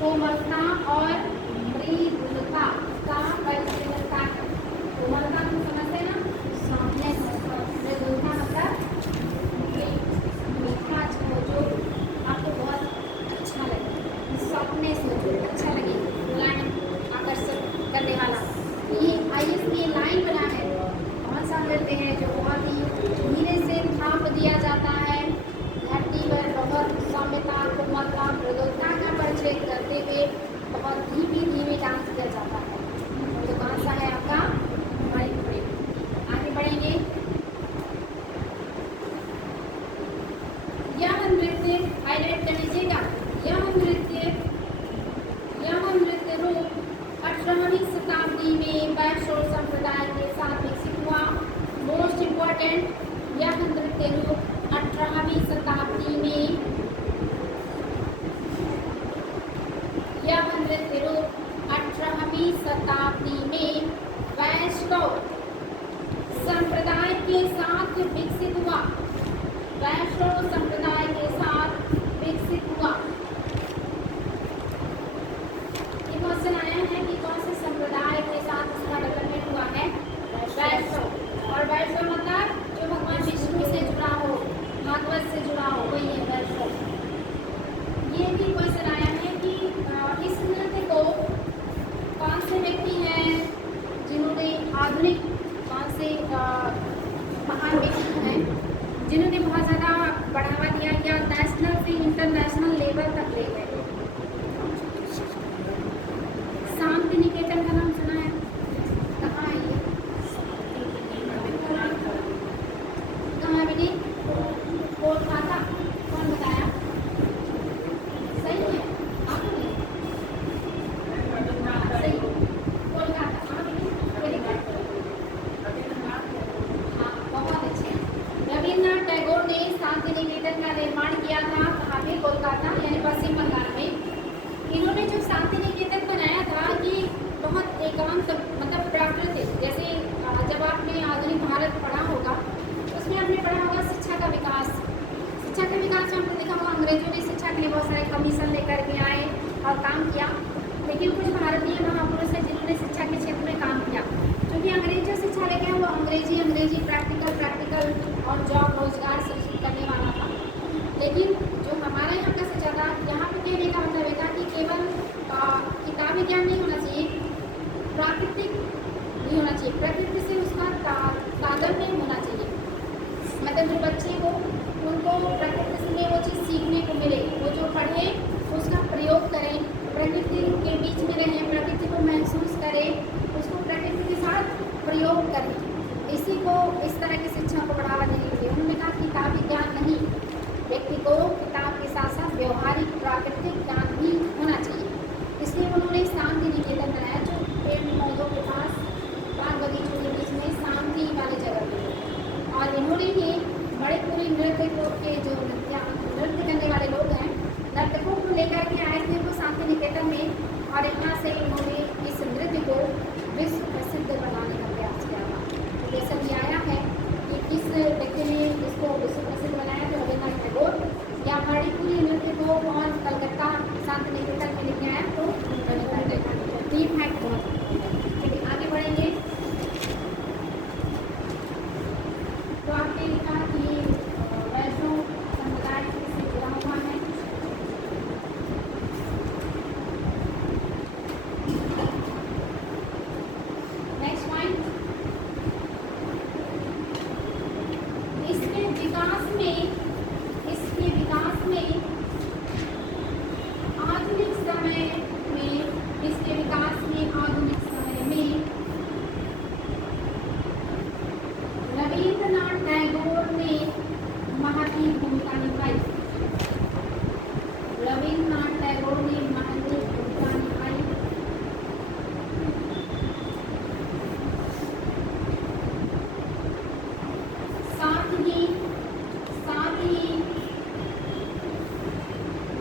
कोमलता और मृदुलता का परिचय मिलता है। कोमलता तुम समझते ना, सॉफ्टनेस। मृदुलता मतलब मीठा हो जो आपको बहुत अच्छा लगे। सॉफ्टनेस हो जो अच्छा लगे, मुलायम, आकर्षक करने वाला। ये आईएएस की लाइन बना है। कौन सा नृत्य है जो बहुत ही धीरे से थाप दिया जाता है, धरती पर बहुत सौम्यता, कोमलता, मृदुलता का परिचय करते हुए बहुत धीमे डांस किया जाता है। तो कौन सा है आपका? मणिपुरी। आगे बढ़ेंगे। यह नृत्य हाईलाइट कर लीजिएगा। यह नृत्य रूप 18वीं शताब्दी में वैष्णव संप्रदाय के साथ विकसित हुआ। मोस्ट इम्पोर्टेंट, यह नृत्य रूप 18वीं शताब्दी में वैष्णव संप्रदाय के साथ विकसित हुआ। वैष्णव संप्रदाय के साथ विकसित हुआ। ये क्वेश्चन आया है कि कौन से संप्रदाय के साथ इसका डेवलपमेंट हुआ है? वैष्णव। और वैष्णव मतलब जो भगवान विष्णु से जुड़ा हो, भागवत से जुड़ा हो, वही है वैष्णव। ये भी क्वेश्चन आया है कि इस नृत्य को कौन से व्यक्ति हैं जिन्होंने आधुनिक, कौन से महान व्यक्ति हैं जिन्होंने बहुत ज़्यादा बढ़ावा दिया या नेशनल से इंटरनेशनल लेवल तक ले गए? शांति निकेतन का नाम सुना है? कहाँ है ये? कहाँ बेटी? कोलकाता। कौन बताया? सही है? आपको नहीं? सही। कोलकाता। हाँ बेटी, वेरी गुड। हाँ, बहुत अच्छे। रविन्द्रनाथ टैगोर ने शांति निकेतन का निर्माण किया था। कहाँ पे? कोलकाता, यानी पश्चिम बंगाल में। इन्होंने जो शांति निकेतन बनाया था कि बहुत एकांत, मतलब प्राकृतिक, जैसे जब आपने आधुनिक भारत पढ़ा होगा उसमें आपने पढ़ा होगा शिक्षा का विकास। शिक्षा के विकास में आपने देखा होगा अंग्रेजों ने शिक्षा के लिए बहुत सारे कमीशन लेकर के आए और काम किया। लेकिन कुछ भारतीय महापुरुष हैं जिन्होंने शिक्षा के क्षेत्र में काम किया। क्योंकि अंग्रेज जो शिक्षा लेके वो अंग्रेजी प्रैक्टिकल और जॉब रोजगार सृजित करने वाला था। लेकिन जो हमारा यहाँ का शिक्षा था, यहाँ पे कहने का मतलब था कि केवल किताबी ज्ञान नहीं होना चाहिए, प्राकृतिक नहीं होना चाहिए, प्रकृति से उसका तादाद नहीं होना चाहिए। मतलब जो बच्चे हो उनको प्रकृति से वो चीज़ सीखने को मिले, वो जो पढ़े उसका प्रयोग लेकर के आए थे वो शांति निकेतन में, और यहाँ से इन्होंने इस नृत्य को विश्व प्रसिद्ध बनाने का प्रयास किया था। तो जैसा कि आया है कि किस व्यक्ति ने इसको विश्व प्रसिद्ध बनाया, तो रविन्द्रनाथ टैगोर। या मणिपुरी नृत्य को कौन कलकत्ता शांति निकेतन में लेके आया, तो रविन्द्रनाथ टैगोर। ये फैक्ट बहुत चलिए आगे बढ़ेंगे। तो आपने लिखा कि वैष्णव समुदाय से जुड़ा हुआ है। नेक्स्ट पॉइंट, इसके विकास में आधुनिक समय में रविन्द्रनाथ टैगोर ने महती भूमिका निभाई। रविन्द्रनाथ टैगोर ने महती भूमिका निभाई। साथ ही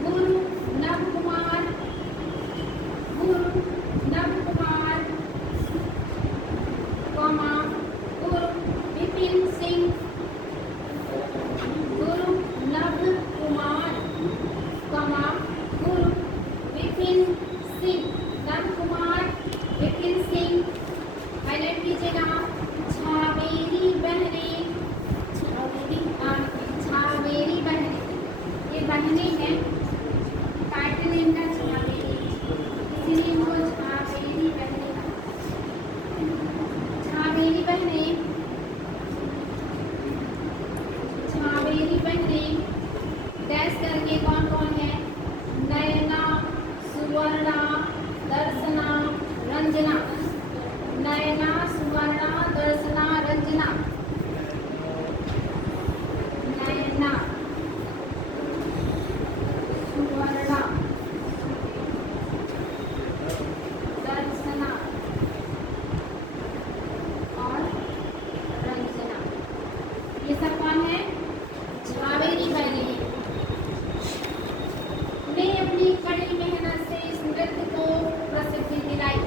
गुरु नवकुमार गुरु विपिन सिंह, गुरु नवकुमार गुरु विपिन सिंह हाईलाइट कीजिएगा। छावेरी बहनें, ये बहनें हैं, टाइटल इनका छावेरी, इसीलिए वो छावेरी बहनें। छावेरी बहनें डैश करके कौन कौन है? नयना, सुवर्णा, दर्शना, रंजना। नयना, सुवर्णा, दर्शना, रंजना। नयना, सुवर्णा, दर्शना और रंजना। ये सब कौन है? छावेरी बहनें ने अपनी कड़ी मेहनत से इस नृत्य को प्रसिद्धि दिलाई।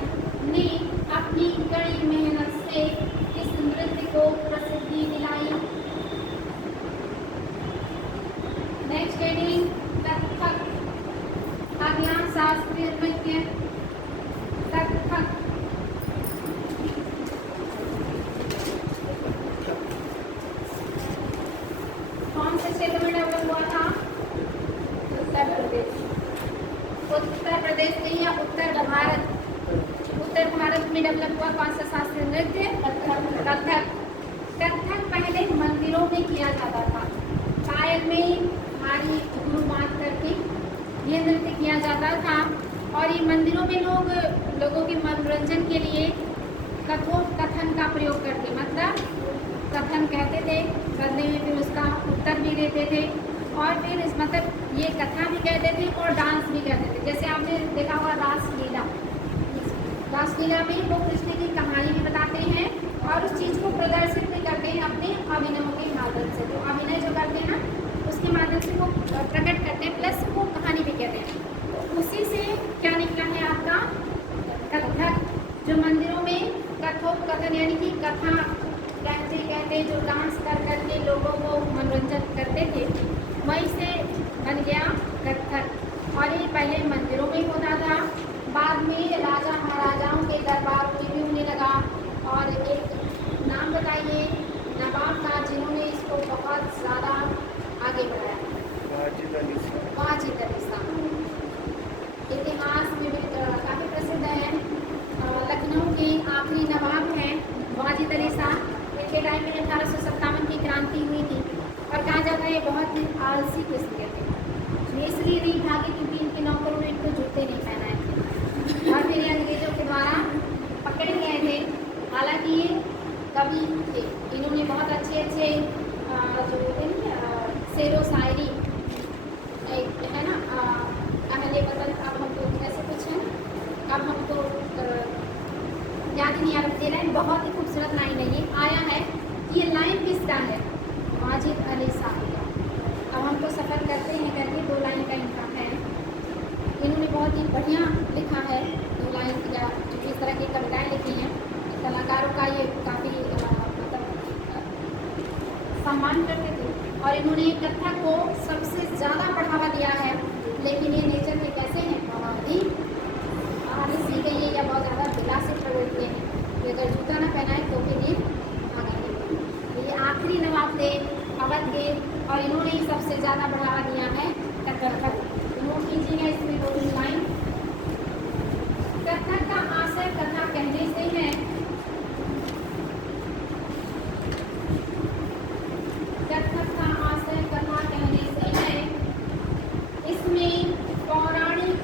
ने अपनी कड़ी मेहनत से इस नृत्य को प्रसिद्धि दिलाई। Next heading, Kathak. अगला शास्त्रीय नृत्य कथक। कौन से क्षेत्र में डेवलप हुआ था? उत्तर प्रदेश में या उत्तर भारत में डेवलप हुआ कौन सा शास्त्रीय नृत्य? कथक। कथक पहले मंदिरों में किया जाता था। पायल में भारी घुंघरू बांध करके ये नृत्य किया जाता था, और ये मंदिरों में लोगों के मनोरंजन के लिए कथन का प्रयोग करते, मतलब कथन कहते थे, बदले में फिर उसका उत्तर भी देते थे, और फिर इस मतलब ये कथा भी कहते थे और डांस भी करते थे। जैसे आपने देखा हुआ रासलीला में वो कृष्ण की कहानी भी बताते हैं और उस चीज़ को प्रदर्शित भी करते हैं अपने अभिनयों के माध्यम से। तो अभिनय जो करते हैं ना उसके माध्यम से वो प्रकट करते हैं, प्लस वो कहानी भी कहते हैं। उसी से क्या निकला है आपका? कथक, जो मंदिरों में कथन यानी कि कथा कहते कहते जो डांस कर करके लोगों को मनोरंजन करते थे, वहीं से बन गया कथक। और ये पहले मंदिरों में होता था, बाद में राजा महाराजाओं के दरबारों में भी होने लगा। और एक नाम बताइए नवाब था जिन्होंने इसको बहुत ज़्यादा आगे बढ़ाया? वाजिद अली शाह। इतिहास में भी काफ़ी प्रसिद्ध है। लखनऊ के आखिरी नवाब हैं वाजिद अली शाह। इनके टाइम में 1857 की क्रांति हुई थी, और कहा जाता है बहुत ही आलसी किस्म के थे। ये इसलिए नहीं भागे क्योंकि इनके नौकरों ने इनको जूते नहीं पहनाए थे, और फिर ये अंग्रेजों के द्वारा पकड़े गए थे। हालांकि ये कवि थे, इन्होंने बहुत अच्छे जो शेरो शायरी है ना, अहले वतन, अब हमको ऐसे कुछ है, अब हमको याद नहीं आ रहा है, बहुत ही खूबसूरत लाइन है ये। आया है कि ये लाइन किसका है? वाजिद अली शाह का। अब हम तो सफ़र करते हैं करके 2 लाइन का इनका है। बहुत ही बढ़िया लिखा है, 2 लाइन या जो इस तरह की कविताएं लिखी हैं। कलाकारों का ये काफ़ी मतलब सम्मान करते थे और इन्होंने कथक को सबसे ज़्यादा बढ़ावा दिया है। लेकिन ये नेचर में कैसे हैं, बहुत ही कहानी सी गई है या बहुत ज़्यादा विलासित प्रवृत्ति हैं। ये अगर जूता ना पहनाए तो फिर ये भागेंगे। ये आखिरी नवाब थे अवध के और इन्होंने ही सबसे ज़्यादा बढ़ावा दिया है कथक को। नोट कीजिएगा इसमें 2-3 लाइन। कथक का आशय कथा कहने से है। कथक का आशय कथा कहने से है। इसमें पौराणिक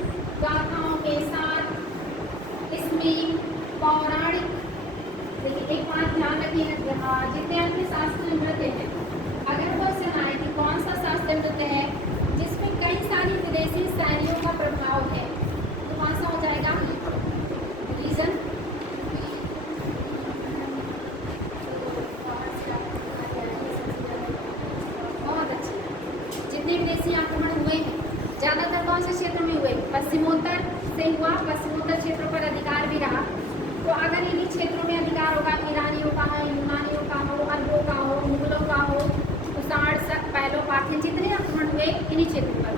गाथाओं के साथ, इसमें पौराणिक, देखिए एक बात ध्यान रखिए, जितने आपके शास्त्रीय नृत्य हैं, अगर क्वेश्चन आए कि कौन सा शास्त्रीय नृत्य है जिसमें कई सारी विदेशी शैलियों का प्रभाव है, तो कौन सा हो जाएगा? रीजन बहुत अच्छे। जितने विदेशी आक्रमण हुए हैं ज़्यादातर कौन से क्षेत्र में हुए? पश्चिमोत्तर से हुआ, पश्चिमोत्तर क्षेत्रों पर अधिकार भी रहा। तो अगर इन्हीं क्षेत्रों में अधिकार होगा, ईरानियों का हो, यूनानियों का हो, अरबों का हो, मुगलों का हो, कुषाण, शक, पैलो, पार्थियन, जितने आक्रमण हुए इन्हीं क्षेत्रों पर,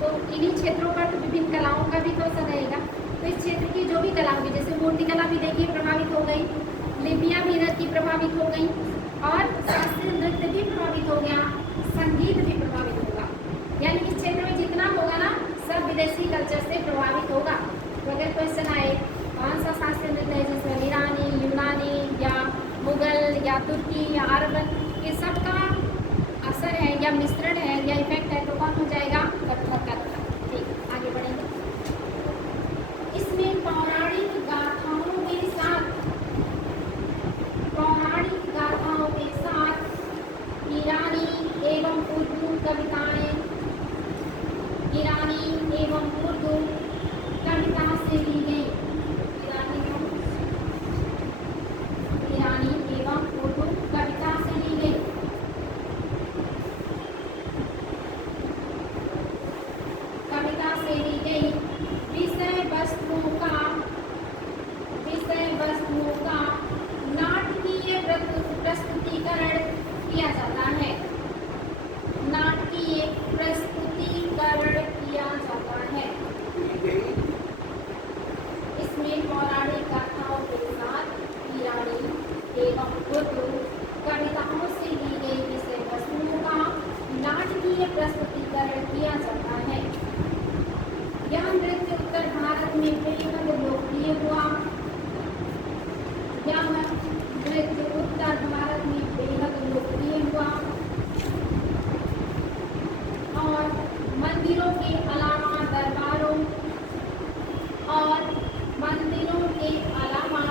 तो इन्हीं क्षेत्रों पर तो विभिन्न कलाओं का भी तो असर रहेगा। तो इस क्षेत्र की जो भी कला होगी, जैसे मूर्तिकला भी देखिए प्रभावित हो गई, लिपियाँ भी नृत्य की प्रभावित हो गई और शास्त्रीय नृत्य भी प्रभावित हो गया, संगीत भी प्रभावित होगा। यानी इस क्षेत्र में जितना होगा ना, सब विदेशी कल्चर से प्रभावित होगा। तो अगर क्वेश्चन आए कौन सा शास्त्रीय नृत्य है जिसमें ईरानी, यूनानी या मुगल या तुर्की या अरबन, ये सब का असर है या मिश्रण है या इफेक्ट है, तो कौन हो जाएगा? कथक। ठीक, आगे बढ़ेंगे। इसमें पौराणिक गाथाओं के साथ, पौराणिक गाथाओं के साथ ईरानी एवं उर्दू कविताएं, ईरानी एवं उर्दू कविता से ली गई, ईरानी एवं उर्दू कविता से ली गई। कविता से ली गई विषय वस्तुओं का नाटकीय प्रस्तुतिकरण किया जाता है। नाटकीय प्रस्तुतिकरण किया जाता है। इसमें पौराणिक गाथाओं के साथ ईरानी एवं उर्दू कविताओं से ली गई विषय वस्तुओं का नाटकीय प्रस्तुतिकरण किया जाता है। यह नृत्य उत्तर भारत में बेहद लोकप्रिय हुआ। यह नृत्य उत्तर भारत में बेहद लोकप्रिय हुआ और मंदिरों के अलावा दरबारों और मंदिरों के अलावा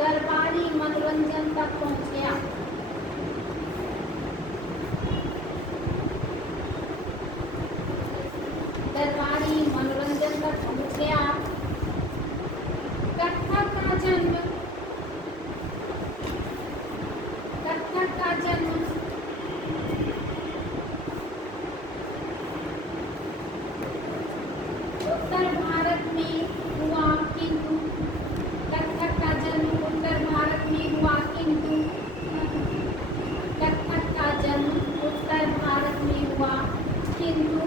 दरबारी मनोरंजन तक पहुंच गया। दरबारी मनोरंजन तक पहुंच गया। कथक का जन्म, कथक का जन्म उत्तर भारत में हुआ, किंतु कथक का जन्म उत्तर भारत में हुआ, किंतु कथक का जन्म उत्तर भारत में हुआ, किंतु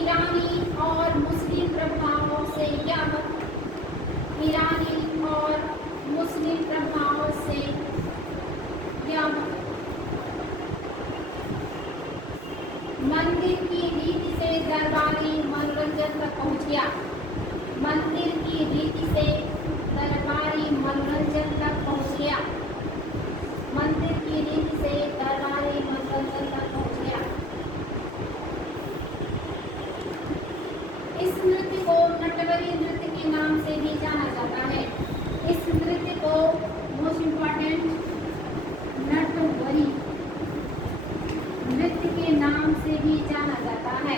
ईरानी और मुस्लिम प्रभावों से यह, ईरानी और मुस्लिम प्रभावों से यह मंदिर की रीति से दरबारी मनोरंजन तक पहुंच गया। मंदिर की रीति से दरबारी मनोरंजन तक पहुंच गया। मंदिर की रीति से दरबारी मनोरंजन तक पहुंच गया। इस नृत्य को नटवरी नृत्य के नाम से भी जाना जाता है। इस नृत्य को मोस्ट इम्पॉर्टेंट नटवरी नृत्य के नाम से भी जाना जाता है।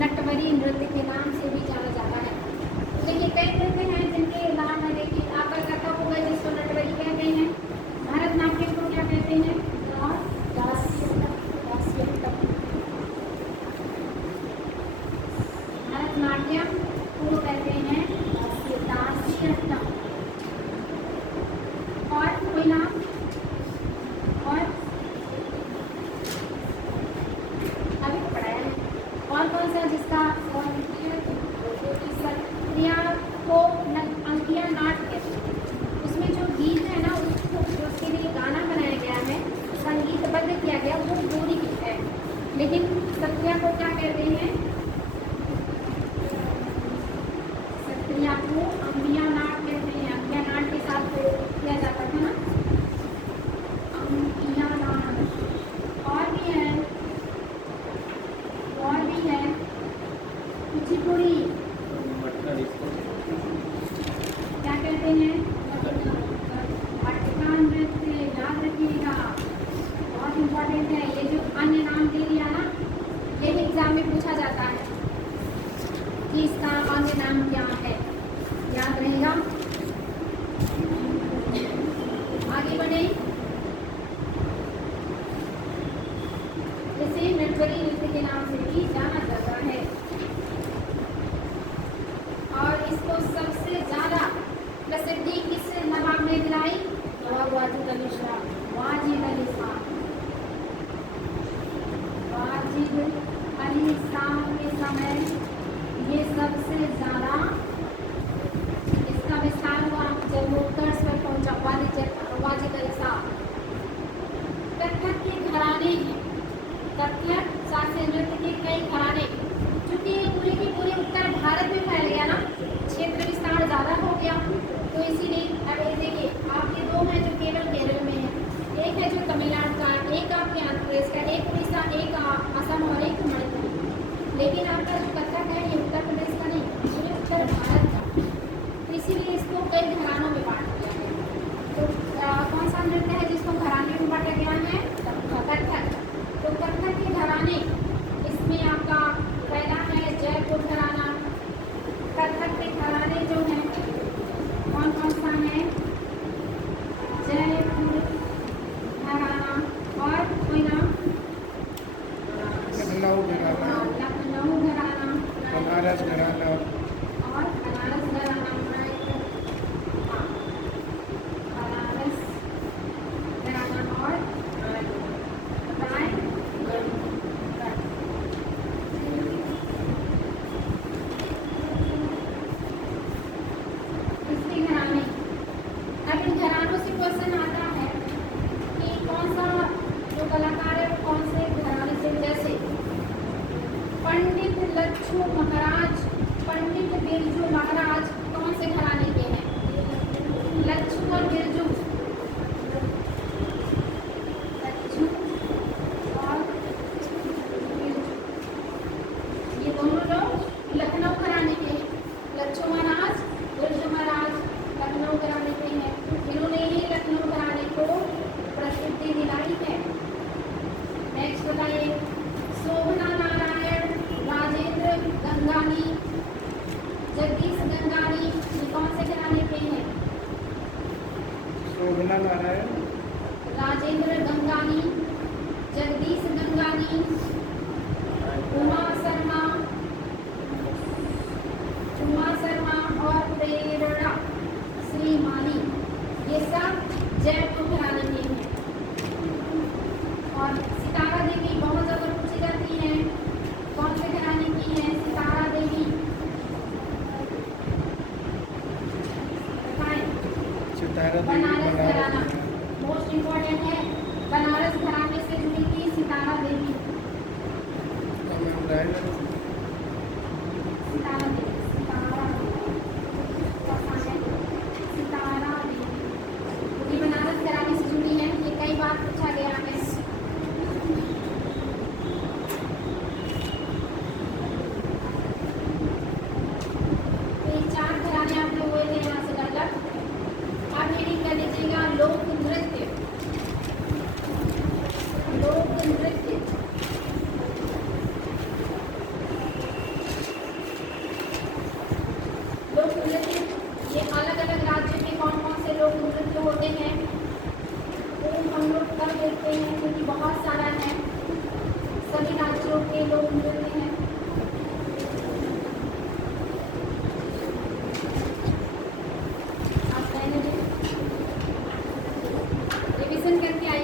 नटवरी नृत्य के नाम से भी जाना जाता है। देखिए कई नृत्य हैं जिनके नाम है, देखिए आपका कथक हो गया जिसको नटवरी कहते हैं, भरतनाट्यम को क्या कहते हैं? और दास सा जिसका सत्रिया को अंकिया नाट कहते हैं। उसमें जो गीत है ना उसको उसके लिए गाना बनाया गया है, संगीतबद्ध किया गया, वो गोरी गीत है। लेकिन सत्रिया को क्या कहते हैं? सत्रिया को अंबिया नाट कहते हैं। अंबिया नाट के साथ किया जाता था ना, अंबिया नाट। और भी है कुचिपुड़ी, क्या कहते हैं? मटका नृत्य, याद रखिएगा, बहुत इम्पोर्टेंट है। ये जो अन्य नाम दे दिया ना, ये एग्जाम में पूछा जाता है कि इसका अन्य नाम क्या है, याद रहेगा। आगे बढ़े। इसे नटवरी नृत्य के नाम से भी जाना जाता है और इसको सबसे ज्यादा प्रसिद्धि किस नवाब ने दिलाई? नवाब वाजिद अली शाह। वाजिद अली शाह के समय ये सबसे ज्यादा इसका विस्तार हुआ जब वो कर्ज पर पहुंचा। वाजिद अली शाह कथक के घराने हैं, कथक शास्त्रीय नृत्य के कई घराने, क्योंकि पूरे के पूरे उत्तर भारत में फैल गया ना, क्षेत्र विस्तार ज़्यादा हो गया, तो इसीलिए अब ये देखिए आपके दो हैं जो केवल केरल में है, एक है जो तमिलनाडु का, एक आपके आंध्र प्रदेश का, एक उड़ीसा, एक असम और एक मणिपुर। लेकिन आपका जो कथक है ये उत्तर प्रदेश का नहीं, पूरे उत्तर भारत का, इसीलिए इसको कई घरानों में बांट दिया गया। तो कौन सा नृत्य है जिसको घराने में बांटा गया है? कथक। तो कथक के घराने, इसमें आपका पहला है जयपुर घराना। कथक के घराने जो हैं कौन कौन सा है? जयपुर घराना और कोई नाम? लखनऊ घराना, लखनऊ घराना, बनारस घराना, और बनारस घराना। बनारस घराना और रायगढ़। इसके घराने, अब इन घरानों से क्वेश्चन आता है कि कौन सा जो कलाकार है वो कौन से घराने से, जैसे पंडित लच्छू महाराज, पंडित बिरजू महाराज कौन से घराने के हैं? लच्छू और बिरजू, लच्छू और बिरजू, ये दोनों लोग लखनऊ घराने के हैं। लच्छू महाराज, बिरजू महाराज लखनऊ घराने के हैं। इन्होंने ही लखनऊ घराने को प्रसिद्धि दिलाई है। नेक्स्ट बताइए, शोभना नारायण, राजेंद्र गंगानी, जगदीश गंगानी, ये कौन से घराने के हैं? शोभना नारायण, राजेंद्र गंगानी, जगदीश गंगानी, उमा शर्मा और प्रेरणा श्री मानी, ये सब जयपुर घराने के हैं। और सितारा देवी बहुत ज़्यादा पूछी जाती हैं, कौन से घराने की हैं सितारा देवी? बताएं। सितारा देवी बनारस घराना, बनारस। मोस्ट इम्पोर्टेंट है। बनारस घराने से जुड़ी थी सितारा देवी। सितारा देवी, सितारा देवी ये बनारस घराने से जुड़ी है। ये कई बार पूछा गया है। तो ये चार घराने आपके हुए थे यहाँ से लगभग। अब रीडिंग कर लीजिएगा लोक नृत्य। लोक नृत्य लोक नृत्य ये अलग अलग राज्य में कौन कौन से लोक नृत्य होते हैं वो हम लोग कर देखते हैं, क्योंकि बहुत सारा है। सभी राज्यों के लोक नृत्य